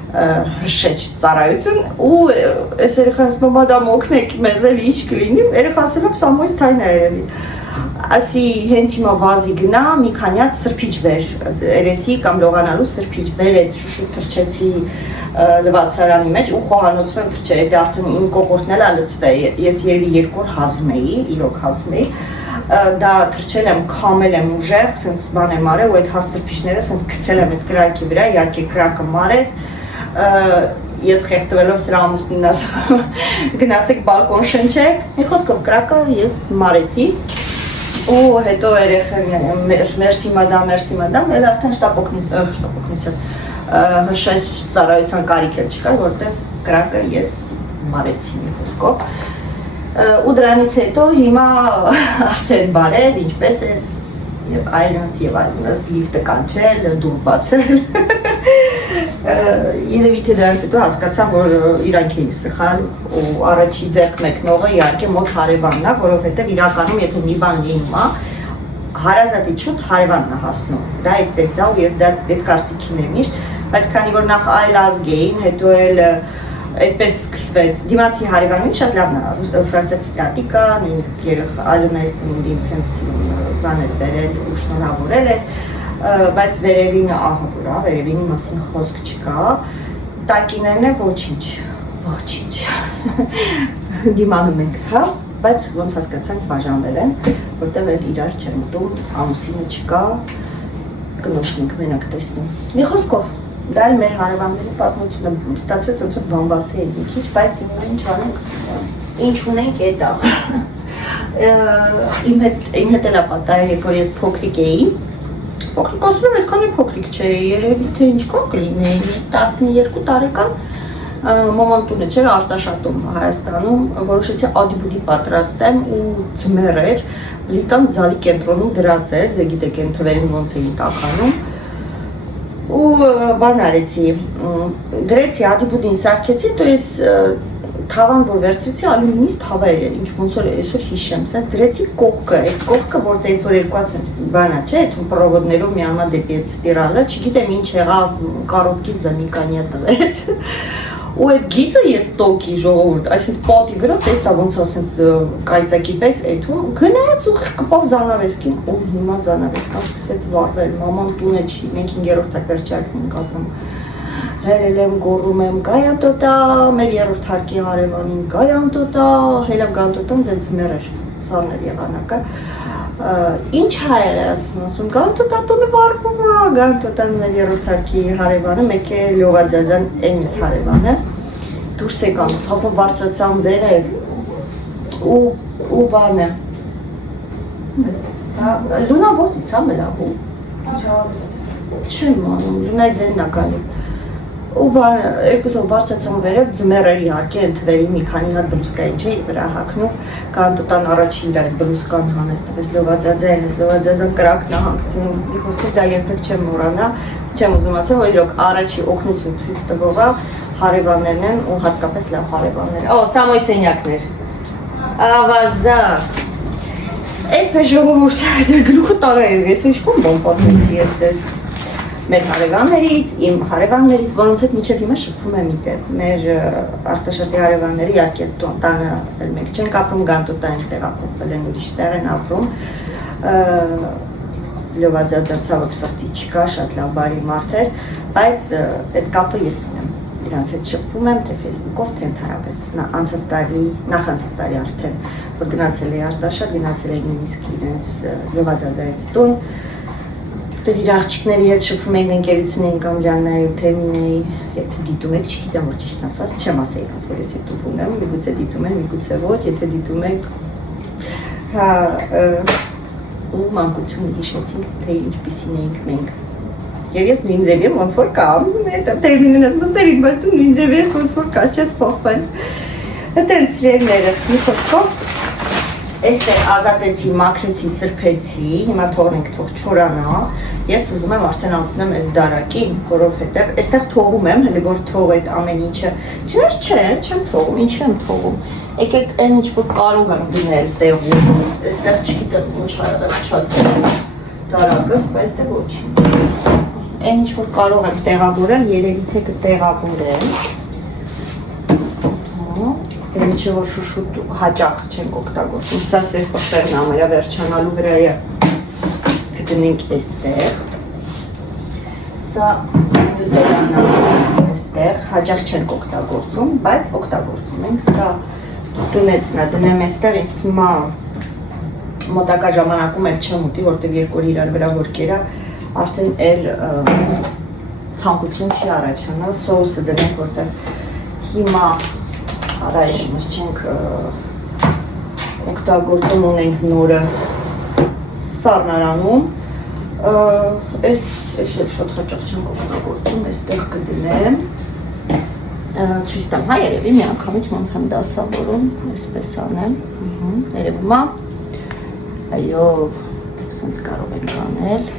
հրշեջ ծառայություն ու այս երեխան ասում մադամ օգնեք մեզ էլ ինչ կլինի, երեխան ասելով սամոյս թայնա երևի։ Ասի հենց հիմա վազի գնա, մի քանի հատ սրբիչ բեր, երեսի կամ լողանալու սրբիչ բերեց, շուշուտ թրջեցի լվացարանի մեջ ու խոհանոցում եմ թրջել, դա արդեն իմ կոկորտն էլ ալծվել, ես երևի 2 օր հազում էի, իրոք հազում էի, դա թրջել եմ, քամել եմ ուժեղ, սենց բան եմ արել ու այդ հաստրփիչները սենց գցել եմ այդ կրակի վրա, իհարկե կրակը մարեց, ես խեղդվելով սրա ամուսնուն ասում, գնացեք բալկոն շնչեք, մի խոսքով կրակը ես մարեցի ու հետո երեխան մերսի մադամ, էլ արդեն շտապ օգնության հրշեջ ծառայության կարիք էլ չկար, որտեղ կրակը ես մարեցի մի խոսքով ու դրանից հետո հիմա արդեն բարև, ինչպես ես եւ այլնս լիֆտը կանչել, դուռ բացել երևի թե դրանից հետո հասկացամ, որ իրանք էին սխալ ու առաջի ձեռք մեկնողը իհարկե մոտ հարևանն է, որովհետև իրականում եթե մի բան լինում է, հարազատի շուտ հարևանն է հասնում։ Դա այդպես է ու ես դա այդ կարծիքին եմ միշտ, բայց քանի որ նախ այլ ազգ էին, հետո էլ այդպես սկսվեց։ Դիմացի հարևանին շատ լավն է, ֆրանսիացի տատիկա, նույնիսկ Ալոնայից ծնունդին ցենց բաներ բերել ու շնորհավորել է, բայց վերևինը ահավոր է, վերևինի մասին խոսք չկա, տակիներն է ոչինչ, դիմանում ենք, հա, բայց ոնց հասկացանք բաժանվել են, որտեղ էլ իրար չեն մտում, ամուսինը չկա, կնոջն ենք մենակ տեսնում։ Մի խոսքով, դա էլ մեր հարևանների պատմությունը ստացվեց ոնց որ բամբասի էր մի քիչ, բայց ինչ անենք, ինչ ունենք էտա։ Իմ հետ էլ ապատա է, որ ես փոքրիկ էի, փոքրիկ ասում եմ, այդքան փոքրիկ չէի, երևի թե ինչքան կլինեի, 12 տարեկան մաման տունը չէր Արտաշատում Հայաստանում, որոշեցի ադիբուդի պատրաստեմ ու ձմեռ էր, լիտան զալի կենտրոնում դրած էր, դե գիտեք են թվերին ոնց էին տականում ու բան արեցի, դրեցի ադիբուդին սարքեցի, то есть թավան որ վերցրեցի ալյումինից թավա էր, ինչ ոնց որ այսօր հիշեմ, sense դրեցի կողքը, այդ կողքը որտեղից որ երկու հատ sense բանա չէ, այդ պրովոդներով միանա դեպի այդ սպիրալը, չգիտեմ ինչ եղավ, կարոտկի զամիկանյա տվեց։ Ու այդ գիծը ես տոկի ժողովուրդ, այսինքն պատի վրա տեսա ոնց ասենց կայծակի պես այդում գնաց ու կպավ Զանավեսկին ու հիմա Զանավեսկան սկսեց վառվել, մաման տունը չի, մենք 5-րդ հարկերճակն ենք ապրում։ Հերել եմ, գոռում եմ, գայան տոտա, մեր 3-րդ հարկի հարևանին գայան տոտա, հելավ գան տոտան դե ձմեռ էր, սառն էր եղանակը։ Ինչ հայեր է ասում, գան տոտա տունը վառվում է, գան տոտան մեր 3-րդ հարկի հարևանը, մեկ է Լյովաձազյան էնիս հարևանը, դուրս եկան, թափը բարձրացան վերև ու բանը։ Լունա որտից է մլավու։ Չեմ անում, Լունայի ձերն է գալու։ Ու երկուսով բարձրացան վերև, ձմեռ էր իհարկե, են թվերի մի քանի հատ բրուսկային չէի վրա հագնում, կան տոտան առաջին իր այդ բրուսկան հանեց, տպես լովաձազան կրակն է հանգցնում, մի խոսքով դա երբեք չեմ մոռանա, չեմ ուզում ասել, որ իրոք առաջի օգնություն ցույց տվողը հարևաններն են ու հատկապես լավ հարևաններ։ Օ, Սամոյ Սենյակներ։ Ավազա։ Այսպես ժողովուրդ, գլուխը տարա էր, ես ինչքան բան պատմեցի ես ձեզ մեր հարևաններից, իմ հարևաններից, որոնց հետ մինչև հիմա շփվում եմ իդեպ, մեր Արտաշատի հարևանների իհարկե տանը էլ մենք չենք ապրում, Գանտոտա ենք տեղափոխվել են, ուրիշ տեղ են ապրում, Լյովաձազյան ցավոք սրտի չկա, շատ լավ բարի մարդ էր, բայց այդ կապը ես ունեմ, իրանց հետ շփվում եմ, թե Facebook-ով, թե ընդհանրապես նախանցած տարի արդեն, որ գնացել էի Արտաշատ, գնացել էի նույնիսկ իրենց Լյովաձազյանից տուն, իր աղջիկների հետ շփվում ենք ընկերություններին կամ Լիաննայի ու Թեմինեի, եթե դիտում եք, չգիտեմ որ ճիշտն ասած, չեմ ասել իրանց, որ ես YouTube ունեմ, միգուցե դիտում են, միգուցե ոչ, եթե դիտում եք, հա, ու մանկություն հիշեցինք, թե ինչպիսին էինք մենք։ Եվ ես նույն ձև եմ, ոնց որ կամ, Թեմինեն ասում սերին, բայց դու նույն ձև ես, ոնց որ կա, չես փոխվել։ Այդտենց սիրելիներս, մի խոսքով, Էստեղ ազատեցի, մաքրեցի, սրբեցի, հիմա թողնենք թող չորանա։ Ես ուզում եմ արդեն անցնեմ այս դարակին, որովհետև այստեղ թողում եմ, հələ որ թող այդ ամեն ինչը։ Չնայած չէ, չեմ թողում, ինչ եմ թողում։ Եկեք այն ինչ որ կարող եմ դնել տեղում։ Այստեղ չգիտեմ ինչ հարաբերացել դարակս, բայց դե ոչինչ։ Այն ինչ որ կարող եմ տեղավորել, երևի թե կտեղավորեմ։ Ինչը որ շուշուտ հաճախ չենք օգտագործում, սա սերխոսերն ամենավերջանալու վրա է կդնենք այստեղ, սա նյուտելանա այստեղ, հաճախ չենք օգտագործում, բայց օգտագործում ենք, սա տունեցնա դնեմ այստեղ, ինձ հիմա մոտակա ժամանակում էլ չեմ ուտի, որտև երկու օր իրար վրա որ կերա, արդեն էլ ցանկություն չի առաջանա, սոուսը դնենք, որտև հիմա առայժմ չենք օգտագործում ունենք նորը սառնարանում, այսօր շատ հաճախ չենք օգտագործում, այստեղ կդնեմ, ցույց տամ, հա երևի մի անգամից ոնց եմ դասավորում, այսպես անեմ, երևում է, այո, սենց կարող ենք անել,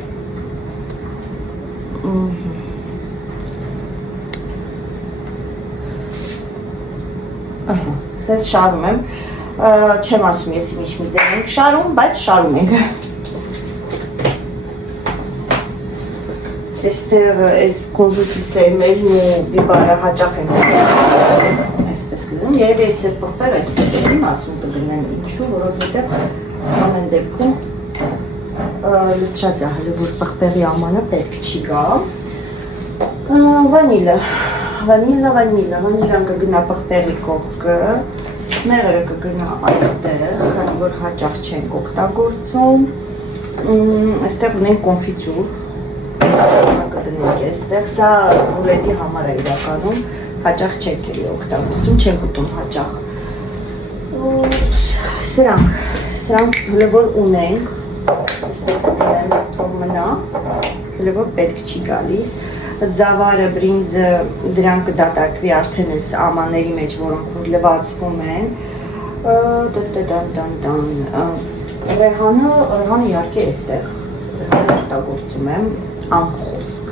Սենց շարում եմ, չեմ ասում ես ինչ մի ձեր ենք շարում, բայց շարում ենք։ Այստեղ այս կոնժուտի սերմերն ու բիբարը հաճախ են այսպես կգնում, երևի այս էր պղպեղ այսպես եմ ասում կգնեմ ինչու, որովհետև ամեն դեպքում լծրած է հələ որ պղպեղի ամանը պետք չի գա։ Վանիլան կգնա պղպեղի կողքը, մեղրը կգնա այստեղ, քանի որ հաճախ չենք օգտագործում, այստեղ ունենք կոնֆիտյուր, կդնենք այստեղ, սա ռուլետի համար է իրականում, հաճախ չենք էլի օգտագործում, չենք ուտում հաճախ, սրանք հələ որ ունենք, այսպես կդնեմ թող մնա, հələ որ պետք չի գալիս, ձավարը, բրինձը, դրանք կդատարկվի արդեն այս ամանների մեջ, որոնք որ լվացվում են, ռեհանը իհարկե այստեղ, ռեհանը օգտագործում եմ, անխոսք,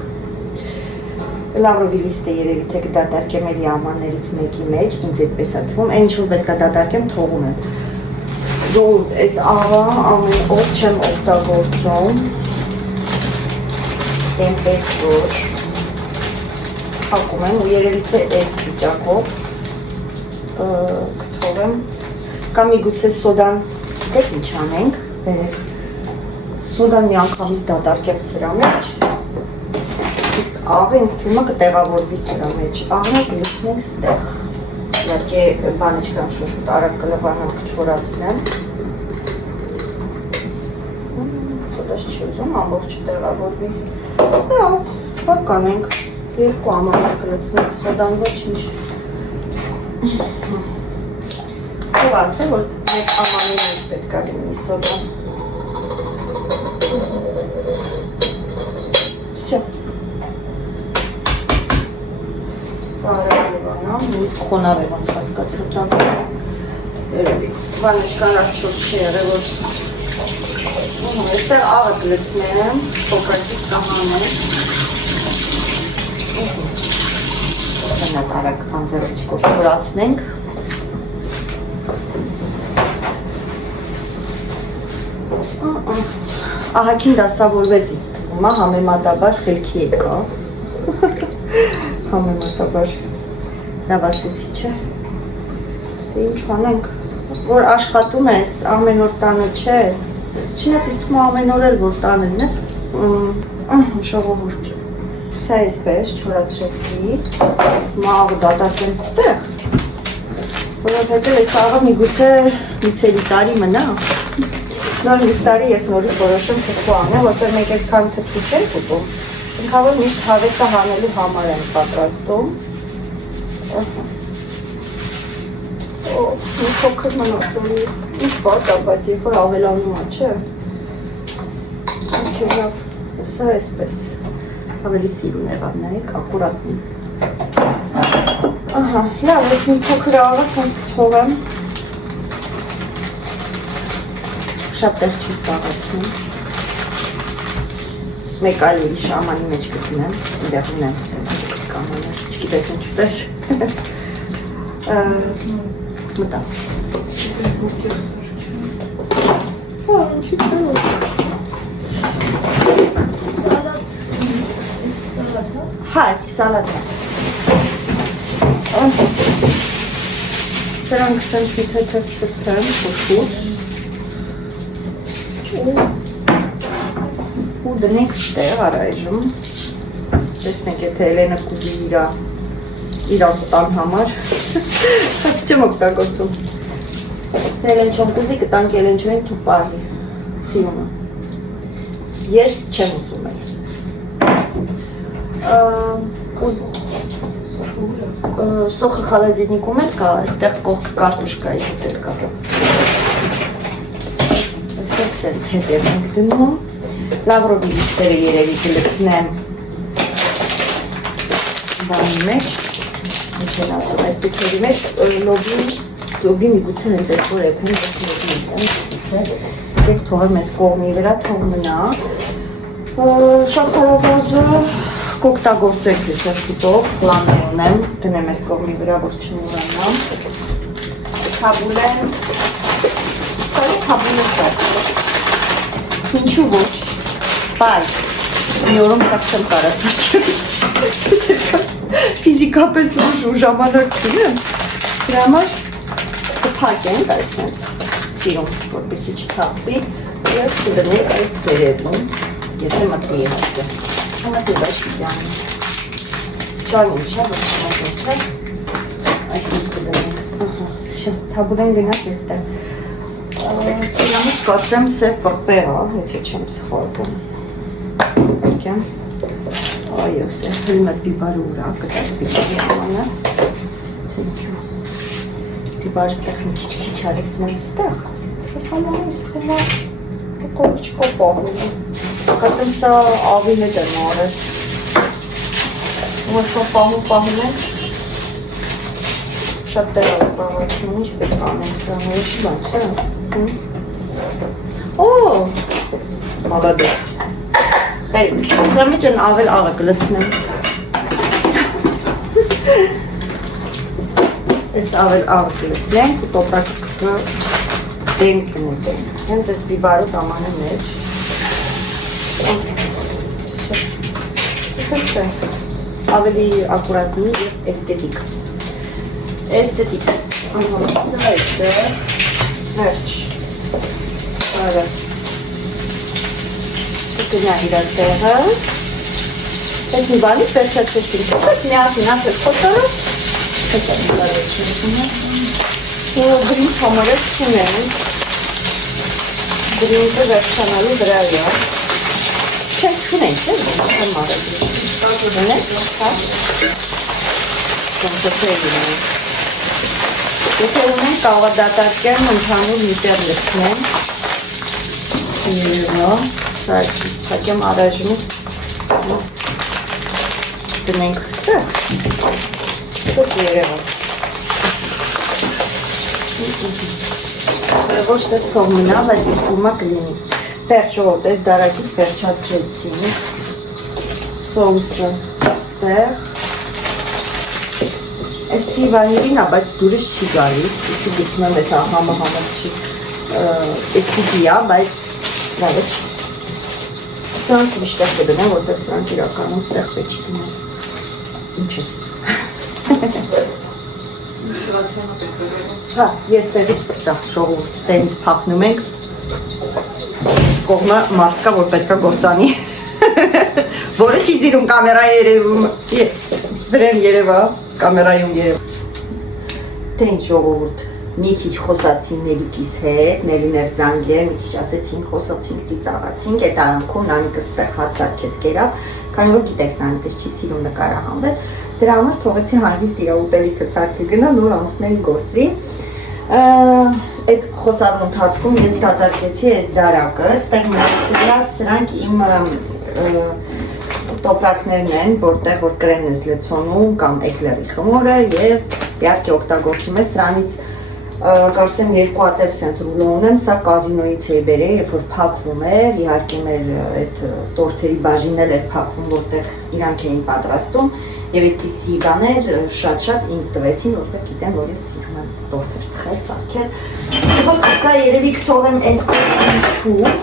լավրովի լիստը երևի թե կդատարկեմ էլի ամաններից մեկի մեջ, ինձ այդպես է թվում, այն ինչ որ պետք է դատարկեմ թողում եմ, ժողովուրդ, այս աղա ամեն օր չեմ օգտագործում, այնպես որ հակում եմ ու երևի թե այս վիճակով կթողեմ կամ միգուցե սոդան դեք ինչ անենք, բերեք սոդան մի անգամից դատարկեմ սրա մեջ իսկ աղը ինձ թվում է կտեղավորվի սրա մեջ, աղը կլցնենք ստեղ իհարկե բանը չկան շուշուտ արագ կլվանալ կչորացնեմ սոդաս չի ուզում ամբողջը տեղավորվի հա կանենք երկու ամաններ կլցնենք սոդան ոչինչ Ով ասել, որ մեկ ամանի մեջ պետք է լինի սոդան Всё Սա արագ նույնիսկ խոնավ է ոնց հասկացա երևի վանեչկան արդյոք չի եղել որ այստեղ աղը կլցնեմ փոքրիկ կահանեմ Նակ արագ անձերոցիկով կորացնենք Ահագին դասավորվեց ինձ թվում է համեմատաբար խելքի եկա Համեմատաբար լավացեցի չէ Դե ինչ անենք որ աշխատում ես ամեն օր տանը չես Չնայած ինձ թվում է ամեն օր էլ որ տանն ես ժողովուրդ Սա այսպես չորացրեցի, մաղը դատարկեմ ստեղ, որովհետև այս աղը միգուցե մի ցելի տարի մնա, նոր մյուս տարի ես նորից որոշեմ թթու անեմ, որտեղ մեկ այդքան թթու չեմ ուտում, ինքավոր միշտ հավեսը հանելու համար եմ պատրաստում, մի փոքր մնացել, ինչ պատ է, բայց երբ որ ավելանում է, չէ, սա այսպես ավելի սիրուն եղավ նայեք, ակուրատնի Ահա, լավ, ես մի փոքր աղը սենց կթողեմ Շատ տեղ չի զբաղեցնում։ Մեկ այլ ուրիշ ամանի մեջ գտնեմ, այնտեղ ունեմ կամաներ, չգիտես ինչպես։ Մտած։ Հա, ինչի՞ չէ։ Հա, սալատ է։ Սրանք սնքի թեթև սրտեմ, խոշուց։ Ու դնենք ստեղ առայժմ։ Տեսնենք, եթե Էլենը կուզի իրանց տան համար։ Հասի չեմ օգտագործում։ Էլեն չոմ կուզի, կտանք Էլեն չոյին թուպարի, սիրումը։ Ես չեմ ուզում էլ։ Սոխը խալազինիկում էլ կա, այստեղ կողքը կարտուշկայի հետ էլ կա։ Այստեղ սենց հետ ենք դնում։ Լավրովի լիստերը երևի կլցնեմ բանի մեջ, ինչ են ասում այդ դուքերի մեջ, լոբի միգուցե հենց այդ որ էպեն դեք թողը մեզ կողմի վրա թող մնա, շաքարավազը կօգտագործենք ես շուտով, պլաներ ունեմ, դնեմ ես կողմի վրա, որ չմոռանամ, թաբուլեն, թաբուլեն սարք, ինչու ոչ, բայց, մի օրում սաղ չեմ կարա սարքել, ֆիզիկապես ուժ ժամանակ չունեմ, դրա համար կփակենք այսպես սիրում, որպեսի չթափվի և կդնենք այս վերևում, եթե մտնի իհարկե, մտնի դա շիպյանի, ճան ինչա, որ չմոտոցեք, այսպես կդնենք, թաբուրեն գնաց եստեղ, սիրամուց կարծեմ սև պրպեղ է, եթե չեմ սխալվում, եկեմ, այո, սև հլմատ բիբարը ուրա, կտած բիբարի ամանը, թենքյու, բիբարը ստեղ մի քիչ արեցնեմ ստեղ, ես ամանը իստղումա, կոպիչկո պահում, կարծեմ սա ավին է դեմ արել, որ պահում ենք, շատ տեղը պահացնում, ինչ պետք անենք սրաները շիվան, չէ, օ, մալադեց, խերիք, կրամիջն ավել աղը կլցնեմ, ես ավել աղը կլցնենք, ու տոպրակը դենք կնուտենք, հենց ես բիբարոտ ամանը մեջ, ավելի ակուրատնի և էստետիկ, սա էստեղ, վերջ, արը, կգնա իրար տեղը, ես մի բանից վերջացվեցին, միասին խոտարը, գրինց համարել չունենք, գրինցը վերջանալու վրա է, չենք չունենք, չեմ մարել, ունենք, հա, եթե ունենք կարող դատարկեմ ընդհանուր միտեղ լցնեմ, սա թակեմ առաժմի, դնենք ստեղ, ստեղ երևա, ոչ տես թող մնա, բայց իսկ ումա կլինի, վերջով ես դարակից վերջացրեցին, սոուսը ստեղ, Էսի վանիրին, բայց դուրս չի գալիս, էսի գիտնեմ էս համը չի էսի դիա, բայց լավը չի։ Սրանք վիշտեղ կդնեմ, որտեղ սրանք իրականում ստեղ պետք չի դնեմ։ Ինչ ես։ Հա, ես տեղից պրծախ շողուր, ստեղից պախնում ենք, ես կողմը մարդկա, որ պետք է գործանի, որը չի զիրում կամերա երևում, դրեմ երևա, կամերայում երև։ Տենց ժողովուրդ, մի քիչ խոսացին Նելիկիս հետ, Նելիներ զանգեր, մի քիչ ասեցին, խոսացինք, ծիծաղացինք, այդ արանքում Նանիկս տեղ հաց սարքեց կերավ, քանի որ գիտեք Նանիկս չի սիրում նկարահանվել, դրա համար թողեցի հանգիստ իր ուտելիքը սարքը գնա, նոր անցնենք գործի։ Այդ խոսալու ընթացքում ես դատարկեցի այս դարակը, ստեղ մնացել սրանք իմ տոպրակներն են, որտեղ որ կրեմն ես լեցոնում կամ էկլերի խմորը և իհարկե օգտագործում ես սրանից Կարծեմ երկու հատել սենց ռուլո ունեմ, սա կազինոից էի բերել, երբ որ փակվում էր, իհարկե մեր այդ տորթերի բաժինն էլ էր փակվում, որտեղ իրանք էին պատրաստում, եւ այդպիսի բաներ շատ ինձ տվեցին, որտեղ գիտեմ, որ ես սիրում եմ տորթեր թխել, սարքել։ Խոսքը սա երևի կթողեմ այստեղ ինչու,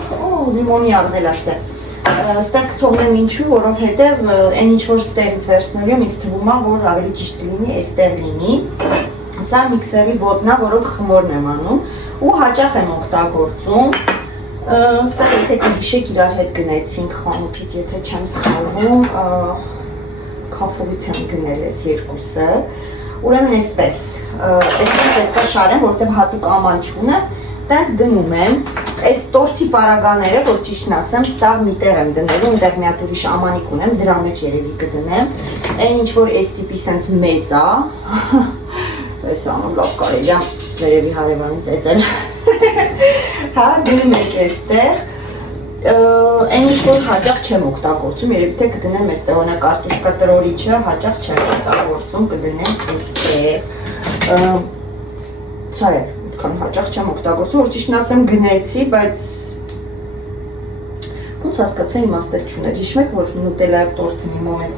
լիմոնի աղնել այստեղ։ Այստեղ կթողնեմ ինչու, որովհետեւ այն ինչ որ ստեղից վերցնելու եմ, ինձ թվում է, որ ավելի ճիշտ կլինի այստեղ լինի։ Սա միքսերի ոտնա, որով խմորն եմ անում ու հաճախ եմ օգտագործում։ Սա եթե կհիշեք իրար հետ գնեցինք խանութից, եթե չեմ սխալվում, քաֆովից եմ գնել ես երկուսը։ Ուրեմն այսպես պետք է շարեմ, որտեղ հատուկ աման չունեմ, տես դնում եմ։ Այս տորթի պարագաները, որ ճիշտն ասեմ, սա միտեղ եմ դնելու, այնտեղ մի հատ ուրիշ ամանիկ ունեմ, դրա մեջ երևի կդնեմ։ Այն ինչ որ այս տիպի սենց մեծ է, այս անում լավ կարելի է վերևի հարևանից էծել։ Հա, դնում եք այստեղ։ Այն ինչ որ հաճախ չեմ օգտագործում, երևի թե կդնեմ այստեղ, օրինակ կարտուշկա տրորիչը հաճախ չեմ օգտագործում, կդնեմ այստեղ։ Սա է, այդքան հաճախ չեմ օգտագործում, որ ճիշտն ասեմ գնեցի, բայց ոնց հասկացա իմաստել չուներ։ Հիշում եք, որ նուտելայով տորթը մի մոմենտ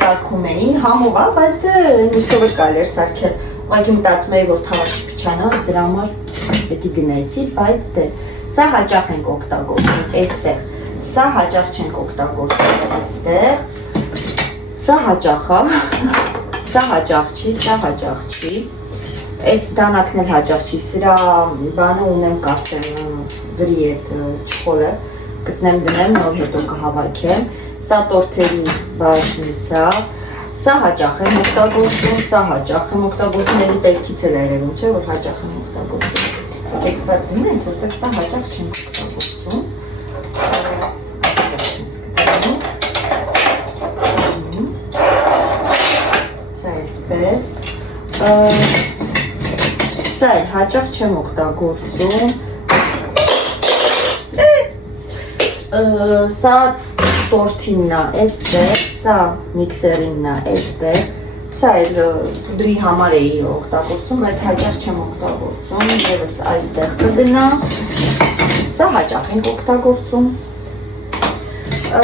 սարքում էի, համով է, բայց դե նույնիսով էլ կարելի էր սարքել։ Ուղղակի մտածում էի, որ թավաշի փչանա, դրա համար պետք է գնացի, բայց դե սա հաճախ ենք օգտագործում այստեղ։ Սա հաճախ չենք օգտագործում այստեղ։ Սա հաճախ է, սա հաճախ չի, սա հաճախ չի։ Այս դանակն էլ հաճախ չի, սրա բանը ունեմ կարծեմ վրի այդ չխոլը, գտնեմ դնեմ, նոր հետո կհավաքեմ։ Սա տորթերի բաժնից է, սա հաճախ եմ օգտագործում, սա հաճախ եմ օգտագործում, էլի տեսքից էլ երևում չէ, որ հաճախ եմ օգտագործում։ Եք սա դնենք, որտեղ սա հաճախ չենք օգտագործում։ Սա այսպես։ Սա էլ հաճախ չեմ օգտագործում։ Սա տորթինն է այստեղ, սա միքսերինն է այստեղ, սա էլ պուդրի համար էի օգտագործում, բայց հաճախ չեմ օգտագործում, ևս այստեղ կգնա, սա հաճախ ենք օգտագործում,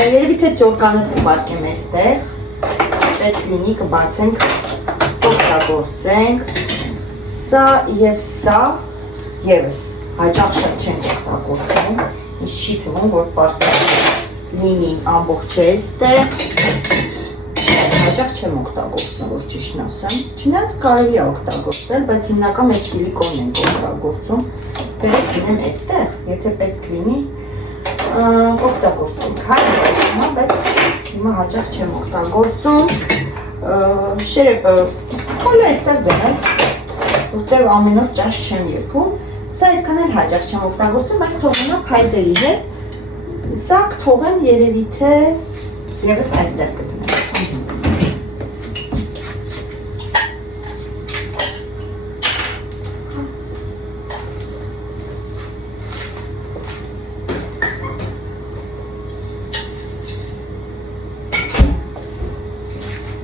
երևի թե ճորկանը կուղարկեմ այստեղ, պետք լինի կբացենք, օգտագործենք, սա և սա ևս հաճախ շատ չենք օգտագործում, ինձ չի թվում, որ պարտադիր լինի ամբողջ այստեղ, հաճախ չեմ օգտագործում, որ ճիշտն ասեմ, չնայած կարելի է օգտագործել, բայց հիմնական այս սիլիկոնն ենք օգտագործում, բերեք դնեմ այստեղ, եթե պետք լինի օգտագործենք, բայց հիմա հաճախ չեմ օգտագործում, շերեպը խոլ է այստեղ դնել, որտեղ ամեն օր ճաշ չեմ եփում, սա այդքան էլ հաճախ չեմ օգտագործում, բայց թողնեմ փայտերի հետ, սա կթողեմ երևի թե ևս այստեղ կդնեմ։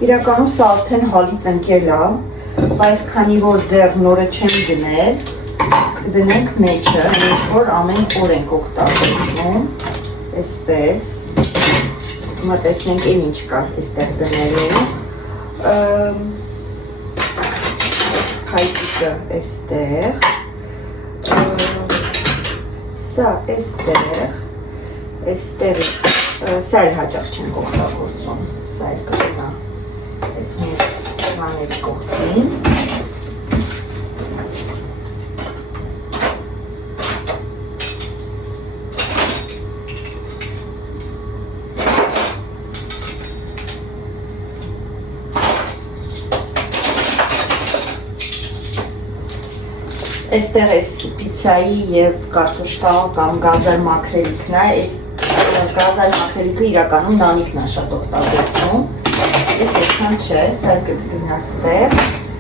Իրականում սա արդեն հալից ընկել է, բայց քանի որ դեռ նորը չեմ դնել, կդնենք մեջը, ինչ որ ամեն օր ենք օգտագործում, այսպես, հիմա տեսնենք էլ ինչ կա այստեղ դնելու, փայտիկը այստեղ, սա այստեղ, այստեղից, սա էլ հաճախ չենք օգտագործում, սա էլ կգնա այս մյուս բաների կողքին, Այստեղ այս պիցայի և կարտոշկա կամ գազար մաքրելիքն է, այս գազար մաքրելիքը իրականում նանիքն է շատ օգտագործում, այս այդքան չէ, սա կգնա ստեղ,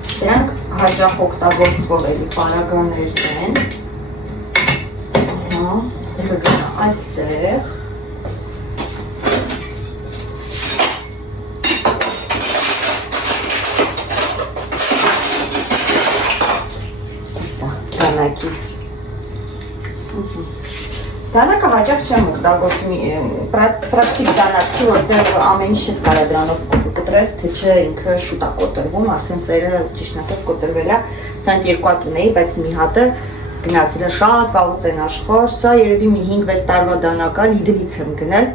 դրանք հաճախ օգտագործվող էլի պարագաներն են, կգնա այստեղ, սա դանակի։ Դանակը հաճախ չեմ օգտագործում, պրակտիկ դանակ չի, որտեղ ամեն ինչ չես կարող դրանով կտրես, թե չէ ինքը շուտ է կոտրվում, արդեն ծերը ճիշտ ասած կոտրվել է, ցանց երկու հատ ունեի, բայց մի հատը գնացել է շատ վաղուց են աշխարհ, սա երևի մի 5-6 տարվա դանակ է, Lidl-ից եմ գնել,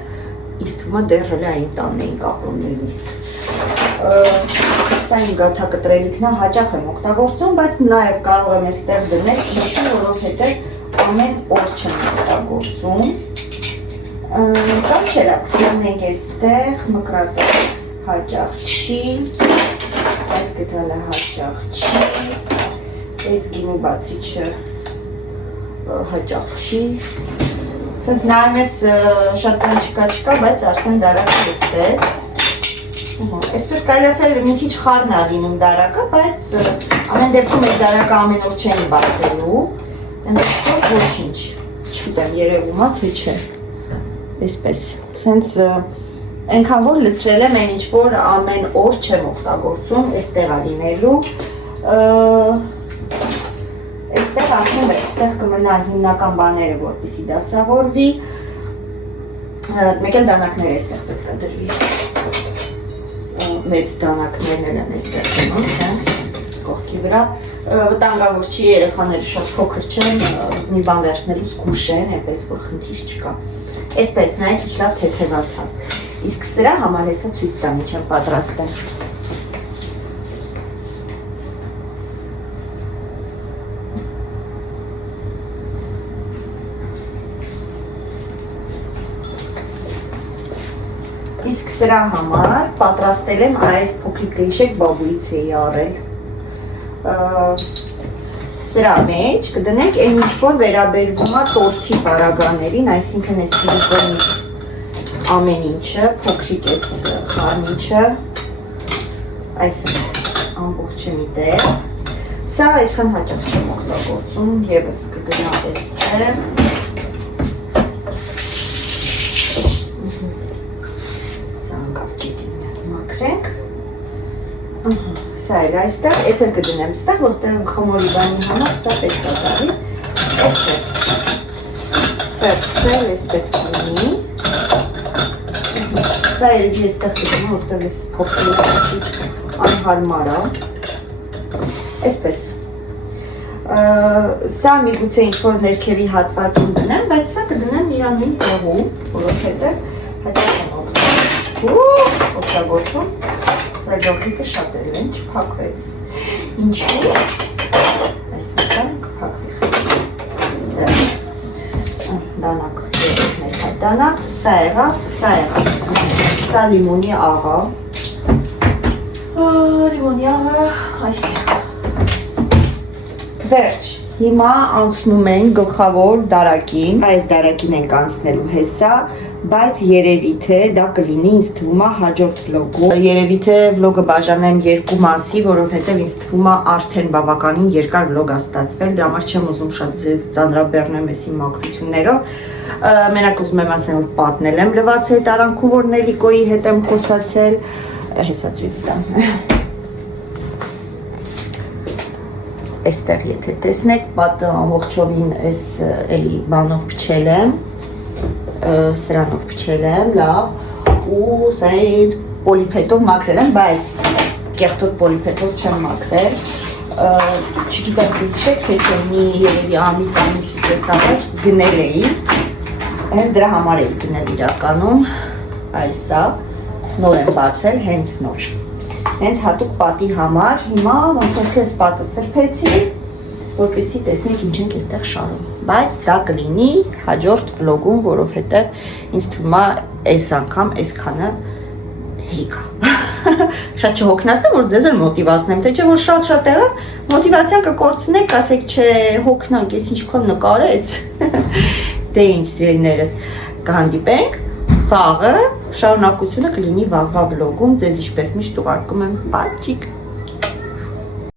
իսկ թվում է դեռ հələ այն տանն էինք ապրում նույնիսկ։ Սա իմ գաթակտրելիքն է, հաճախ եմ օգտագործում, բայց նաև կարող եմ այստեղ դնել, ինչու, որովհետև ամեն օր չեմ օգտագործում։ Սա չերակ, դնենք այստեղ, մկրատը հաճախ չի, այս գդալը հաճախ չի, այս գինու բացիչը հաճախ չի։ Սենց նայում ես շատ բան չկա, բայց արդեն դարակը լցվեց։ Այսպես կարելի ասել մի քիչ խառն է լինում դարակը, բայց ամեն դեպքում այդ դարակը ամեն օր չեն բացելու։ Այնտեղ ոչինչ, չգիտեմ, երևում է, թե չէ, այսպես, սենց այնքան որ լցրել եմ այն ինչ որ ամեն օր չեմ օգտագործում, այստեղ է լինելու, այստեղ ասում է, այստեղ կմնա հիմնական բաները, որպեսզի դասավորվի, մեկ էլ դանակները այստեղ պետք է դրվի, մեծ դանակներն են այստեղ դնում, սենց, կողքի վրա, վտանգավոր չի, երեխաները շատ փոքր չեն, մի բան վերցնելուց կուշեն, այնպես որ խնդիր չկա։ Այսպես նայեք ինչ լավ թեթևացավ։ Իսկ սրա համար հեսա ցույց տամ ինչ եմ պատրաստել։ Իսկ սրա համար պատրաստել եմ այս փոքրիկ գիշեք բաբուից էի առել։ Սրա մեջ կդնենք այն ինչ որ վերաբերվում է տորթի պարագաներին, այսինքն այս սիլիկոնից ամեն ինչը, փոքրիկ էս խառնիչը, այսպես ամբողջը մի տեղ։ Սա այդքան հաճախ չեմ օգտագործում, եւս կգնա այստեղ։ Սա անկավ գետին մի հատ մաքրենք։ Սա էլ այստեղ, ես էլ կդնեմ ստեղ, որտեղ խմորի բանի համար սա պետք է տալիս, այսպես, պերցել, այսպես կլինի, սա երևի այստեղ կդնում, որտեղ ես փոքրիկ անհարմար է, այսպես, սա միգուցե ինչ-որ ներքևի հատվածում դնեմ, բայց սա կդնեմ իրա նույն տեղում, որովհետև հաճախ եմ օգտագործում, սրա գլխիկը շատ էր են, չփակվեց, ինչու, այսինքն կփակվի խիտ, դանակ, մեկ հատ դանակ, սա եղավ, սա լիմոնի աղա, այս եղավ, վերջ, հիմա անցնում ենք գլխավոր դարակին, այս դարակին ենք անցնելու հեսա, բայց երևի թե դա կլինի ինձ թվում է հաջորդ վլոգում։ Երևի թե վլոգը բաժանեմ երկու մասի, որովհետև ինձ թվում է արդեն բավականին երկար վլոգ է ստացվել, դրա համար չեմ ուզում շատ ձեզ ծանրաբեռնեմ էսի մաքրություններով։ Մենակ ուզում եմ ասեմ, որ պատնել եմ լվացել տարանքում, որ Նելիկոյի հետ եմ խոսացել, հեսա ցույց տամ։ Այստեղ եթե տեսնեք, պատը ամբողջովին էս էլի բանով փչել եմ, սրանով փչել եմ, լավ, ու սա այդ պոլիփետով մաքրել եմ, բայց կեղտոտ պոլիփետով չեմ մաքրել, չգիտեմ դուք թե չէ մի երևի ամիս ուտես առաջ գնել էի, հենց դրա համար էի գնել իրականում, այսա, նոր եմ բացել, հենց նոր, հենց հատուկ պատի համար, հիմա ոնց որ քեզ պատը սրբեցի, որպեսզի տեսնենք ինչ ենք այստեղ շարում, բայց դա կլինի հաջորդ վլոգում, որովհետև ինձ թվում է այս անգամ այսքանը հեգ է։ Շատ չհոգնացնեմ, որ ձեզ էլ մոտիվացնեմ, թե չէ որ շատ եղավ, մոտիվացիան կկորցնեք, ասեք չէ, հոգնանք, ես ինչքան նկարեց։ Դե ինչ սիրելիներս, կհանդիպենք վաղը, շարունակությունը կլինի վաղվա վլոգում, ձեզ ինչպես միշտ ուղարկում եմ, պաչիկ։